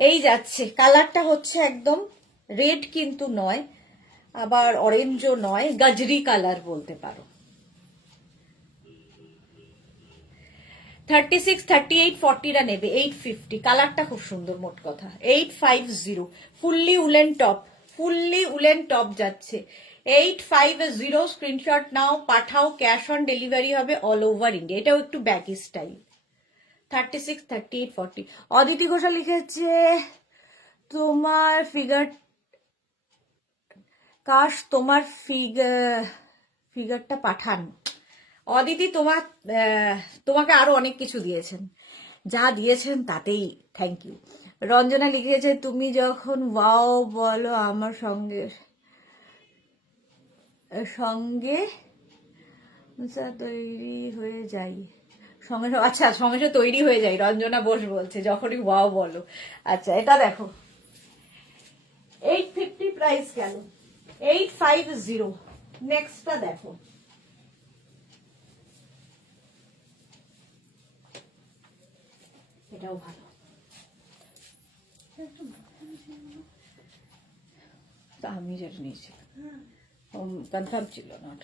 এই যাচ্ছে। কালারটা হচ্ছে একদম রেড কিন্তু নয়, আবার অরেঞ্জও নয়, গাজরি কালার বলতে পারো। 36, 38, 40রা নেবে 850। কালারটা খুব সুন্দর, মোট কথা 850। Fully woollen top, fully woollen top যাচ্ছে 850। স্ক্রিনশট নাও, পাঠাও। ক্যাশ অন ডেলিভারি হবে অল ওভার ইন্ডিয়া। এটাও একটু ব্যাকি স্টাইল। 36, 38, 40। অদিতি ঘোষাল লিখেছে, তোমার ফিগার কাশ তোমার ফিগারটা পাঠান। অদিতি তোমাকে আরো অনেক কিছু দিয়েছেন, যা দিয়েছেন তাতেই থ্যাংক ইউ। রঞ্জনা লিখেছে তুমি যখন ওয়াও বলো আমার সঙ্গে সঙ্গে তৈরি হয়ে যাই, আচ্ছা সঙ্গে তৈরি হয়ে যাই। রঞ্জনা বোস বলছে যখনই ওয়াও বলো। আচ্ছা এটা দেখো 850 প্রাইস গেল, 850। নেক্সটটা দেখো, এটাও ভালো। তা আমি যেটা নিয়েছি কনফার্ম ছিল নট।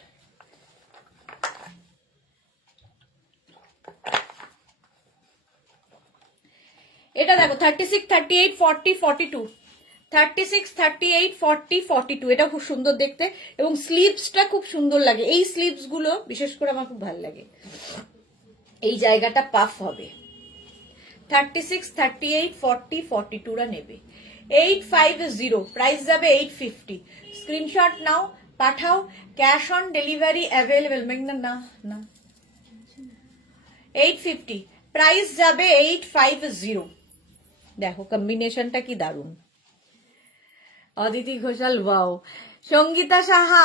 এটা দেখো 36, 38, 40, 42, 36, 38, 40, 42। এটা খুব সুন্দর দেখতে এবং স্লিভসটা খুব সুন্দর লাগে। এই স্লিভস গুলো বিশেষ করে আমার খুব ভালো লাগে, এই জায়গাটা পাফ হবে। 36, 38, 40, 42 রা নেবে। 850 প্রাইস যাবে 850। স্ক্রিনশট নাও, পাঠাও, ক্যাশ অন ডেলিভারি অ্যাভেলেবেল। মেঘনা না না 850 প্রাইস যাবে 850। দেখো কম্বিনেশনটা কি দারুণ। অদিতি ঘোষাল ওয়াও। সঙ্গীতা সাহা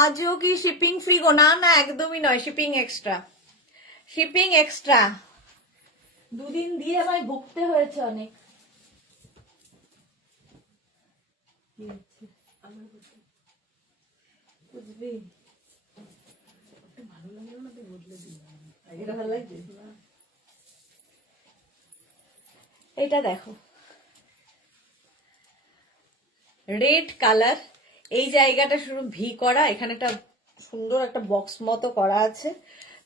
আজও কি শিপিং ফ্রি গো? না না একদমই নয়, শিপিং এক্সট্রা, শিপিং এক্সট্রা। দুদিন দিয়ে আমায় ভুগতে হয়েছে অনেক। বুঝবি ভালো লাগলো না তো বদলে দিলাম। এটা ভালো লাগছে। এটা দেখো রেড কালার, এই জায়গাটা শুরু ভি করা, এখানে একটা সুন্দর একটা বক্স মতো করা আছে।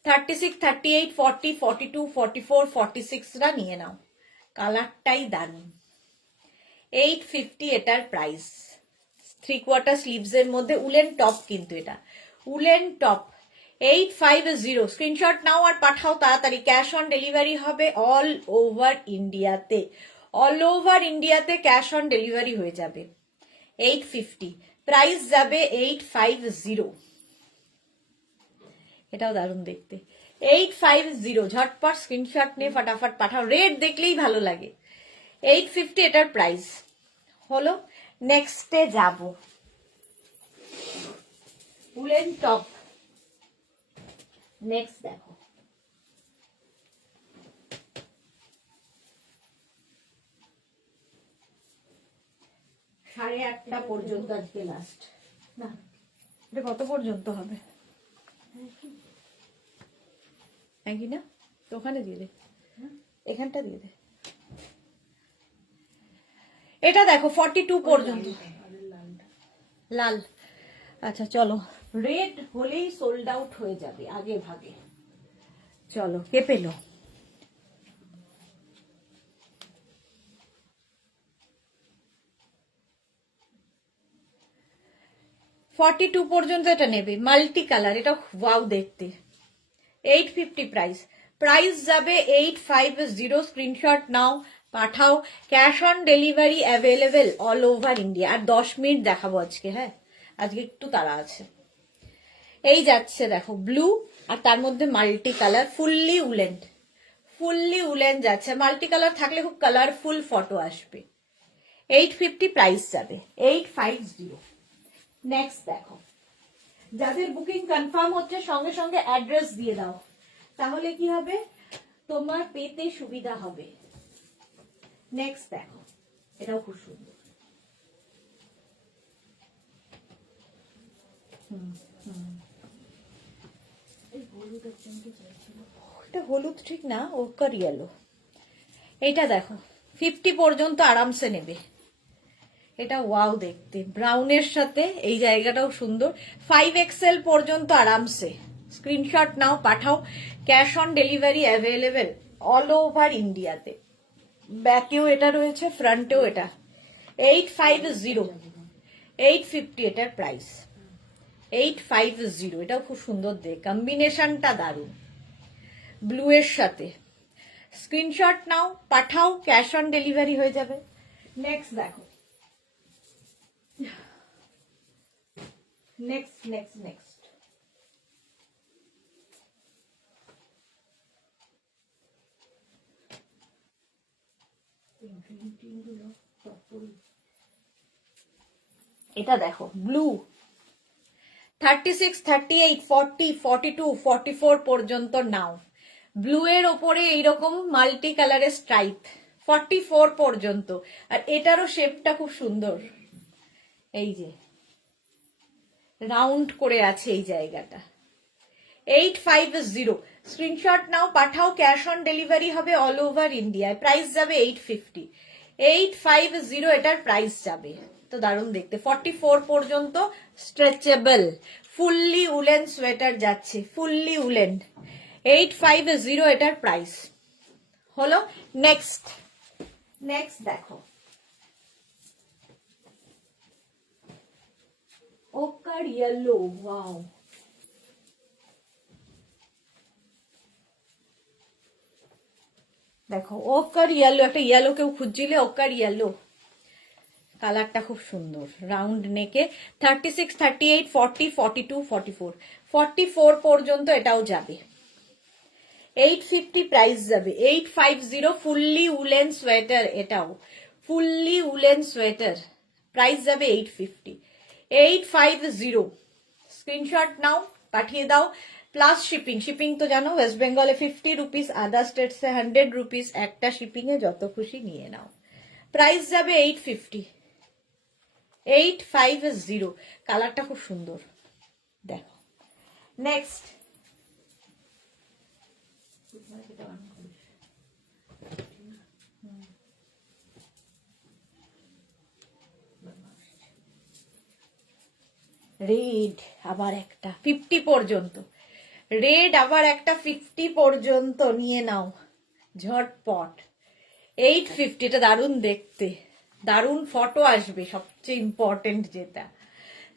36, 38, 40, 42, 44, 46 রা নিয়ে নাও, কালারটাই দারুণ। 850 এটার প্রাইস। 3/4 স্লিভস এর মধ্যে উলেন টপ, কিন্তু এটা উলেন টপ। 850 স্ক্রিনশট নাও আর পাঠাও তাড়াতাড়ি। ক্যাশ অন ডেলিভারি হবে অল ওভার ইন্ডিয়াতে, অল ওভার ইন্ডিয়াতে ক্যাশ অন ডেলিভারি হয়ে যাবে। 850 প্রাইস যাবে 850। এটাও দারুণ দেখতে। 850 ঝটপট স্ক্রিনশট নিয়ে ফটাফট পাঠাও, রেড দেখলেই ভালো লাগে। 850 এটার প্রাইস হলো। নেক্সটে যাব উলেন টপ। নেক্সট দেখো সাড়ে 8টা পর্যন্ত আজকে লাস্ট। না এটা কত পর্যন্ত হবে? একই না তো, ওখানে দিয়ে দে, এখানটা দিয়ে দে। এটা দেখো 42 পর্যন্ত লাল। আচ্ছা চলো, রেড হলেই সোল্ড আউট হয়ে যাবে আগে ভাগে। চলো কে পেলো? ফর্টি টু পর্যন্ত এটা নেবে, মাল্টি কালার, এটা ওয়াও দেখতে। 850 প্রাইস, প্রাইস যাবে 850। স্ক্রিনশট নাও পাঠাও, cash on delivery available all over India. আর 10 মিনিট দেখাবো আজকে, হ্যাঁ আজকে একটু তাড়া আছে। এই যাচ্ছে দেখো ব্লু, আর তার মধ্যে multi colour, fully woollen, fully woollen যাচ্ছে। মাল্টি কালার থাকলে খুব কালারফুল ফটো আসবে। 850 প্রাইস যাবে 850। নেক্সট দেখো, যাদের বুকিং কনফার্ম হচ্ছে সঙ্গে সঙ্গে অ্যাড্রেস দিয়ে দাও, তাহলে কি হবে তোমার পেতে সুবিধা হবে। নেক্সট দেখো, এটাও খুব সুন্দর। এটা হলুদ ঠিক না, ওকার ইয়েলো। এইটা দেখো 50 পর্যন্ত আরামসে নেবে। এটা ওয়াও দেখতে, ব্রাউনের সাথে এই জায়গাটাও সুন্দর। 5XL পর্যন্ত আরামসে। স্ক্রিনশট নাও পাঠাও, cash on delivery available all over ইন্ডিয়াতে। ব্যাকেও এটা রয়েছে, ফ্রন্টেও এটা। 850, 850 এটার প্রাইস। 850, এটাও খুব সুন্দর দেখ, কম্বিনেশনটা দারুণ ব্লু এর সাথে। স্ক্রিনশট নাও পাঠাও, ক্যাশ অন ডেলিভারি হয়ে যাবে। নেক্সট দেখো নেক্সট নেক্সট নেক্সট এটা দেখো ব্লু 36, 38, 40, 42, 44 পর্যন্ত নাও। ব্লু এর ওপরে এইরকম মাল্টি কালারের স্ট্রাইপ 44 পর্যন্ত। আর এটারও শেপটা খুব সুন্দর, এই যে রাউন্ড করে আছে এই জায়গাটা। 850 স্ক্রিনশট নাও, পাঠাও, ক্যাশ অন ডেলিভারি হবে অল ওভার ইন্ডিয়ায়। প্রাইস যাবে 850। 850 এটার প্রাইস যাবে। তো দারুণ দেখতে, 44 পর্যন্ত স্ট্রেচেবল ফুললি উলেন সোয়েটার যাচ্ছে, ফুললি উলেন। 850 এটার প্রাইস হলো। নেক্সট নেক্সট দেখো ওকার ইয়েলো, ওয়াও। দেখো ওকার ইয়েলো, একটা ইয়েলো কেউ খুঁজছিলে, ওকার ইয়েলো কালারটা খুব সুন্দর, রাউন্ড নেকে। 36, 38, 40, 42, 44, 44 পর্যন্ত এটাও যাবে। 850 প্রাইস যাবে। 850 ফুললি উলেন সোয়েটার, এটাও ফুললি উলেন সোয়েটার, প্রাইস যাবে 850। 850 স্ক্রিনশট নাও, পাঠিয়ে দাও, প্লাস শিপিং। শিপিং তো জানো ওয়েস্ট বেঙ্গলে 50 রুপিস, আদার স্টেটসে 100 রুপিস। একটা শিপিং এ যত খুশি নিয়ে নাও। প্রাইস যাবে 850। 850 কালারটা খুব সুন্দর, দেখো। নেক্সট রেড, আবার একটা 50 পর্যন্ত। রেড আবার একটা 50 পর্যন্ত নিয়ে নাও ঝটপট। 850, এটা দারুণ দেখতে, দারুণ ফটো আসবে, সবচেয়ে ইম্পর্টেন্ট যেটা।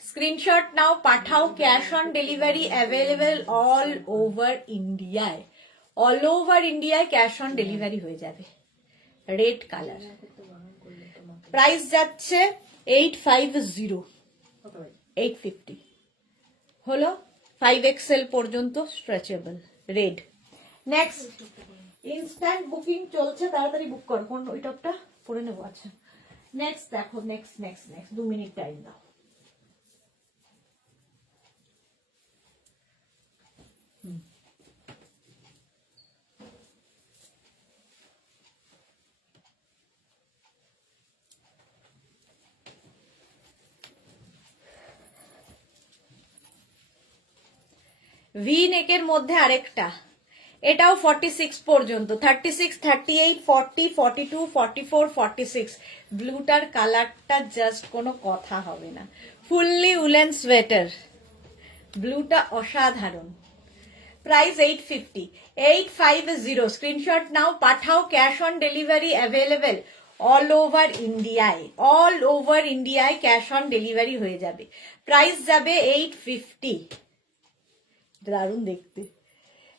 স্ক্রিনশট নাও, পাঠাও, cash on delivery available all over ইন্ডিয়ায়। অল ওভার ইন্ডিয়ায় ক্যাশ অন ডেলিভারি হয়ে যাবে। রেড কালার, প্রাইস যাচ্ছে 850। 850 হলো। 5XL পর্যন্ত stretchable red. Next instant booking চলছে, তাড়াতাড়ি বুক করো। কোন ওই টপটা পরে নেবো। আচ্ছা নেক্সট দেখো, next next next 2 minute time দাও। ভি নেকের মধ্যে আরেকটা, এটাও 46 পর্যন্ত। 36, 38, 40, 42, 44, 46। ব্লুটার কালারটা জাস্ট কোনো কথা হবে না, ফুললি উলেন সোয়েটার, ব্লুটা অসাধারণ। প্রাইস 850। 850 স্ক্রিনশট নাও, পাঠাও, cash on delivery available all over ইন্ডিয়ায়। অল ওভার ইন্ডিয়ায় ক্যাশ অন ডেলিভারি হয়ে যাবে। প্রাইস যাবে 850। দারুণ দেখতে।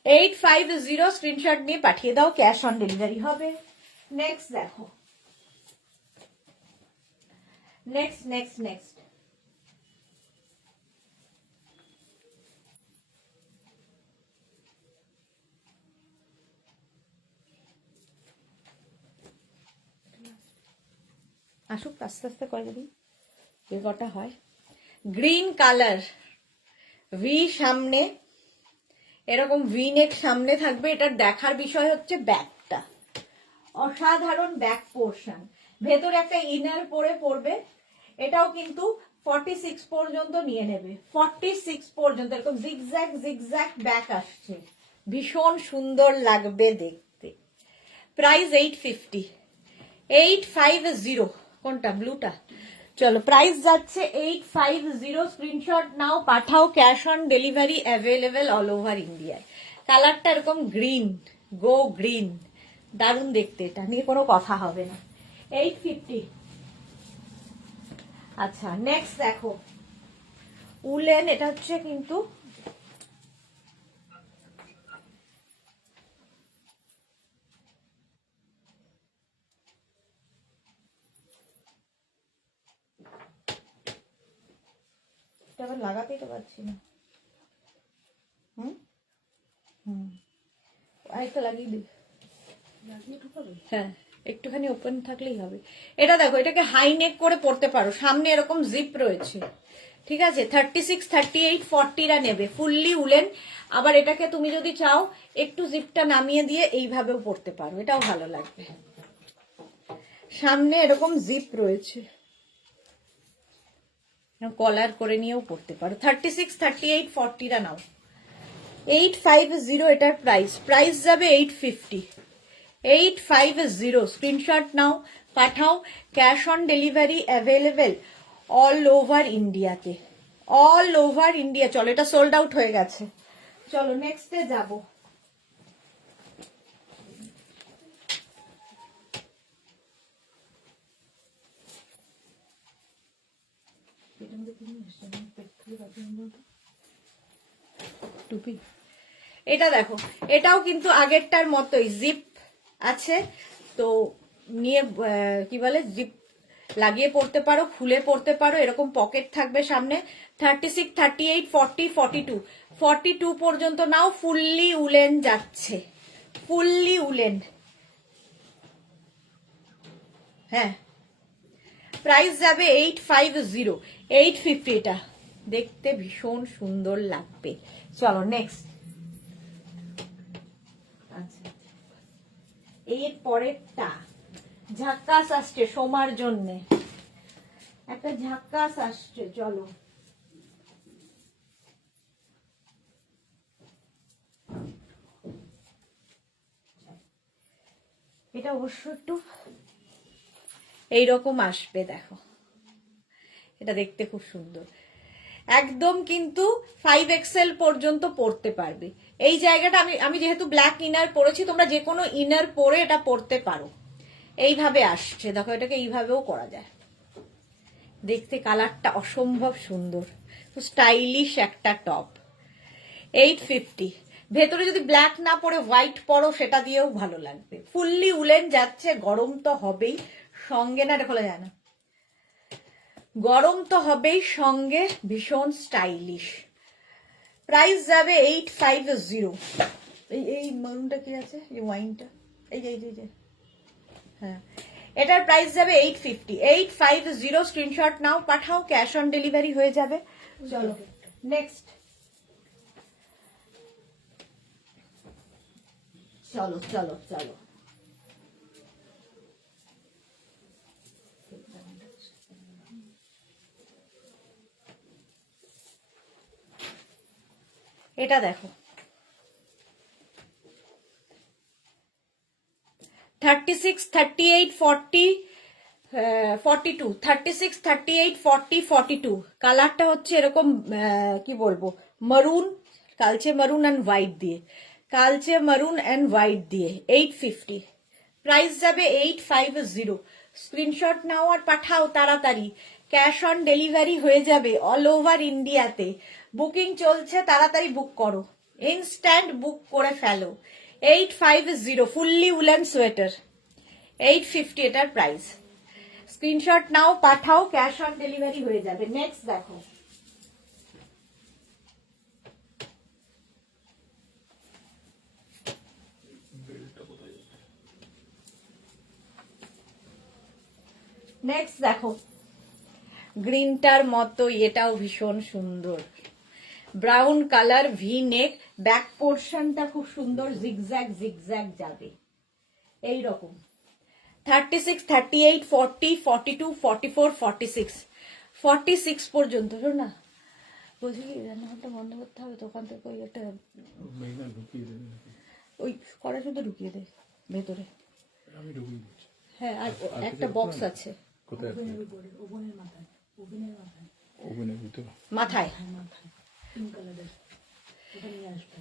850 স্ক্রিনশট নিয়ে পাঠিয়ে দাও, ক্যাশ অন ডেলিভারি হবে। নেক্সট দেখো, নেক্সট নেক্সট নেক্সট আসুক, আস্তে আস্তে করে দিই, যে কটা হয়। গ্রিন কালার, ভি সামনে, এরকম ভি নেক সামনে থাকবে। এটার দেখার বিষয় হচ্ছে ব্যাকটা, অসাধারণ ব্যাক পোর্শন। ভেতরে একটা ইনার পরে পড়বে। এটাও কিন্তু 46 পর্যন্ত নিয়ে নেবে। 46 পর্যন্ত এরকম জিগজ্যাগ জিগজ্যাগ ব্যাক আসছে, ভীষণ সুন্দর লাগবে দেখতে। প্রাইস 850। 850 কোনটা, ব্লুটা? চলো, প্রাইস যাচ্ছে 850। স্ক্রিনশট নাও, পাঠাও, cash on delivery available all over ইন্ডিয়ায়। কালারটা এরকম গ্রিন, গো গ্রিন, দারুণ দেখতে, এটা নিয়ে কোনো কথা হবে না। 850। আচ্ছা নেক্সট দেখো উলেন, এটা হচ্ছে কিন্তু এটা আবার লাগাতেই তো পারছি না। হুম হুম আরেকটা লাগিয়ে দিই। লাগিয়ে ঢুকাবে? হ্যাঁ, একটুখানি ওপেন থাকলেই হবে। এটা দেখো, এটাকে হাই নেক করে পরতে পারো, সামনে এরকম জিপ রয়েছে, ঠিক আছে। 36, 38, 40রা নেবে, ফুললি উলেন। আবার এটাকে তুমি যদি চাও একটু জিপটা নামিয়ে দিয়ে এইভাবেও পরতে পারো, এটাও ভালো লাগবে। সামনে এরকম জিপ রয়েছে, কলার করে নিয়েও পরতে পারো। 36, 38, 40রা নাও। 850 এটার প্রাইস যাবে 850। 850 স্ক্রিনশট নাও, পাঠাও। Cash on delivery available all over ইন্ডিয়াতে, অল ওভার ইন্ডিয়া। চলো, এটা সোল্ড আউট হয়ে গেছে। চলো নেক্সটে যাব। টুপি, এটা দেখো, এটাও কিন্তু আগেরটার মতোই জিপ আছে। তো নিয়ে কি বলে, জিপ লাগিয়ে পড়তে পারো, খুলে পড়তে পারো, এরকম পকেট থাকবে সামনে। 36, 38, 40, 42, 42 পর্যন্ত নাও। ফুললি উলেন যাচ্ছে, ফুললি উলেন। হ্যাঁ, প্রাইস যাবে 850, 850। এটা দেখতে ভীষণ সুন্দর লাগবে। চলো নেক্সট। আচ্ছা, এর পরেরটা ঝাক্কাস আসছে সোমার জন্য, একটা ঝাক্কাস আসছে। চলো, এটা অবশ্য একটু এইরকম আসবে, দেখো, এটা দেখতে খুব সুন্দর একদম, কিন্তু 5XL পর্যন্ত পরতে পারবে। এই জায়গাটা আমি যেহেতু ব্ল্যাক ইনার পরেছি, তোমরা যে কোনো ইনার পরে এটা পরতে পারো। এইভাবে আসছে, দেখো, এটাকে এইভাবেও করা যায়। দেখতে কালারটা অসম্ভব সুন্দর, তো স্টাইলিশ একটা টপ। 850। ভেতরে যদি ব্ল্যাক না পরে হোয়াইট পরো, সেটা দিয়েও ভালো লাগবে। ফুললি উলেন যাচ্ছে, গরম তো হবেই সঙ্গে, না এটা খোলা যায় না, গরম তো হবেই সঙ্গে, ভীষণ স্টাইলিশ। প্রাইস যাবে 850। এই মারুনটা কি আছে, এই ওয়াইনটা, এই যে হ্যাঁ, এটার প্রাইস যাবে 850। 850 স্ক্রিনশট নাও, পাঠাও, ক্যাশ অন ডেলিভারি হয়ে যাবে। চলো নেক্সট। চলো চলো চলো, এটা দেখো, 36, 38, 40, 42, 36, 38, 40, 42। কালারটা হচ্ছে এরকম, কি বলবো, মারুন, কালচে মারুন অ্যান্ড হোয়াইট দিয়ে, কালচে মারুন অ্যান্ড হোয়াইট দিয়ে। 850। প্রাইস যাবে 850। স্ক্রিনশট নাও আর পাঠাও তাড়াতাড়ি, ক্যাশ অন ডেলিভারি হয়ে যাবে অল ওভার ইন্ডিয়াতে। বুকিং চলছে, তাড়াতাড়ি বুক করো, ইনস্ট্যান্ট বুক করে ফেলো। 850 ফুললি উলেন সোয়েটার, 850 এটার প্রাইস। স্ক্রিনশট নাও, পাঠাও, ক্যাশ অন ডেলিভারি হয়ে যাবে। নেক্সট দেখো, নেক্সট দেখো, গ্রিনটার মতো এটাও ভীষণ সুন্দর, ব্রাউন কালার, ভি নেক, ব্যাক পোর্শনটা খুব সুন্দর, জিগজ্যাগ জিগজ্যাগ যাবে এইরকম। 36, 38, 40, 42, 44, 46, 46 পর্যন্ত। শোন না, বলছি কি, রান্নাঘরটা বন্ধ করতে হবে, দোকান থেকে ওই একটা ওই কড়াইশুদ্ধ ঢুকিয়ে দে ভেতরে। হ্যাঁ, আর একটা বক্স আছে ওভেনের মাথায়, ওভেনের মাথায়, মাথায়। মাথায় পিঙ্ক কালারের, ওটা নিয়ে আসবে।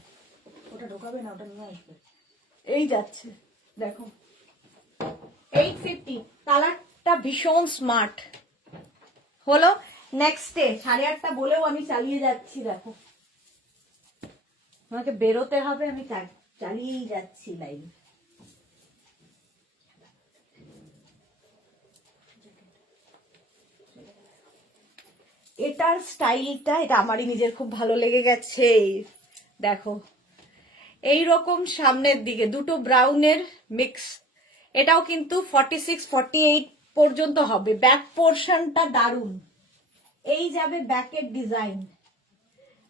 ওটা ঢোকাবে না, ওটা নিয়ে আসবে। এই যাচ্ছে, দেখো, 850। কালারটা ভীষণ স্মার্ট হলো। নেক্সটে 8:30 বলেও আমি চালিয়ে যাচ্ছি, দেখো, আমাকে বেরোতে হবে, আমি চালিয়েই যাচ্ছি লাইভ। এটার স্টাইলটা, এটা আমারই নিজের খুব ভালো লেগে গেছে। দেখো এইরকম সামনের দিকে দুটো ব্রাউনের মিক্স, এটাও কিন্তু 46-48 পর্যন্ত হবে। ব্যাক পোর্শনটা দারুণ, এই যাবে ব্যাকের ডিজাইন,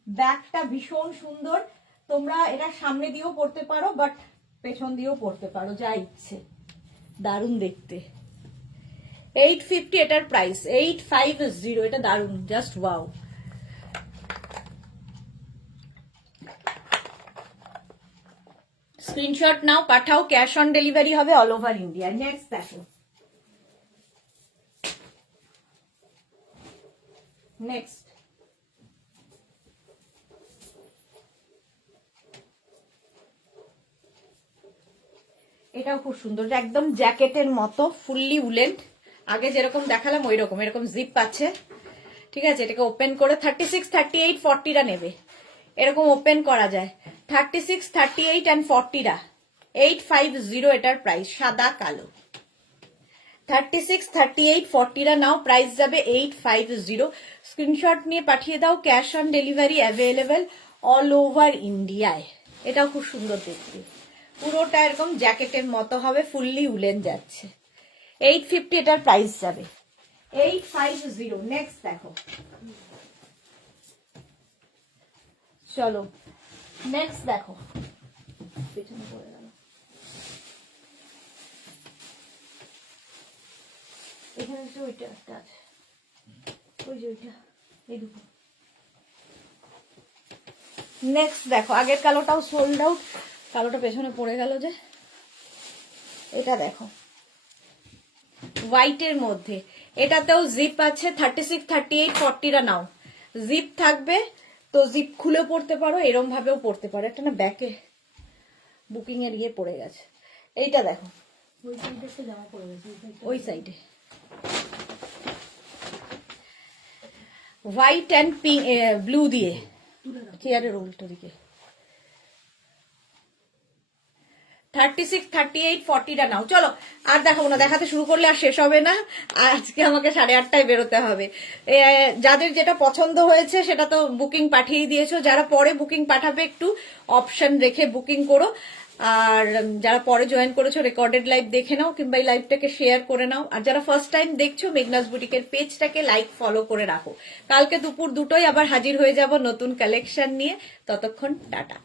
ব্যাকটা ভীষণ সুন্দর। তোমরা এটা সামনে দিয়েও পরতে পারো, বাট পেছন দিয়েও পরতে পারো, যা ইচ্ছে, দারুণ দেখতে। 850 এটার প্রাইস, 850, এটা দারুণ, জাস্ট ওয়াও। স্ক্রিনশট নাও, পাঠাও, ক্যাশ অন ডেলিভারি হবে অল ওভার ইন্ডিয়া। নেক্সট দেখো, নেক্সট এটাও খুব সুন্দর, একদম জ্যাকেটের মতো, ফুললি উলেন। আগে যেরকম দেখালাম ওই রকম, এরকম জিপ আছে, ঠিক আছে। এটাকে ওপেন করে 36, 38, 40টা নেবে, এরকম ওপেন করা যায়। 36, 38 and 40টা 850 এটার প্রাইস, সাদা কালো। 36, 38, 40টা নাও, প্রাইস যাবে 850। স্ক্রিনশট নিয়ে পাঠিয়ে দাও, cash on delivery available all over ইন্ডিয়ায়। এটাও খুব সুন্দর দেখতে, পুরোটা এরকম জ্যাকেটের মতো হবে, ফুললি উলেন যাচ্ছে। 850 এটার প্রাইস যাবে, 850। নেক্সট দেখো, চলো নেক্সট দেখো, পেছনে পড়ে গেল, এখানে তো ওইটা একটা আছে, ওই যে ওইটা, এই দুটো। নেক্সট দেখো, আগের কালোটাও সোল্ড আউট, কালোটা পেছনে পড়ে গেল যে। এটা দেখো হোয়াইটের মধ্যে, এটাতেও জিপ আছে। 36, 38, 40টা নাও, জিপ থাকবে, তো জিপ খুলে পড়তে পারো, এরম ভাবেও পড়তে পারো। একটা না ব্যাকে বুকিং এর ইয়ে পড়ে গেছে, এইটা দেখো, ওই সাইডে একটা জামা পড়ে গেছে, ওই সাইডে হোয়াইট অ্যান্ড পিঙ্ক ব্লু দিয়ে, চেয়ারের উল্টো দিকে। 36, 38, 40টা নাও। চলো আর দেখাবো না, দেখাতে শুরু করলে আর শেষ হবে না। আজকে আমাকে 8:30টায় বেরোতে হবে। যাদের যেটা পছন্দ হয়েছে সেটা তো বুকিং পাঠিয়ে দিয়েছো, যারা পরে বুকিং পাঠাবে একটু অপশন রেখে বুকিং করো। আর যারা পরে জয়েন করেছো রেকর্ডেড লাইভ দেখে নাও, কিংবা এই লাইভটাকে শেয়ার করে নাও। আর যারা ফার্স্ট টাইম দেখছো মেঘনাস বুটিকের পেজটাকে লাইক ফলো করে রাখো। কালকে দুপুর 2টোয় আবার হাজির হয়ে যাব নতুন কালেকশন নিয়ে। ততক্ষণ টাটা।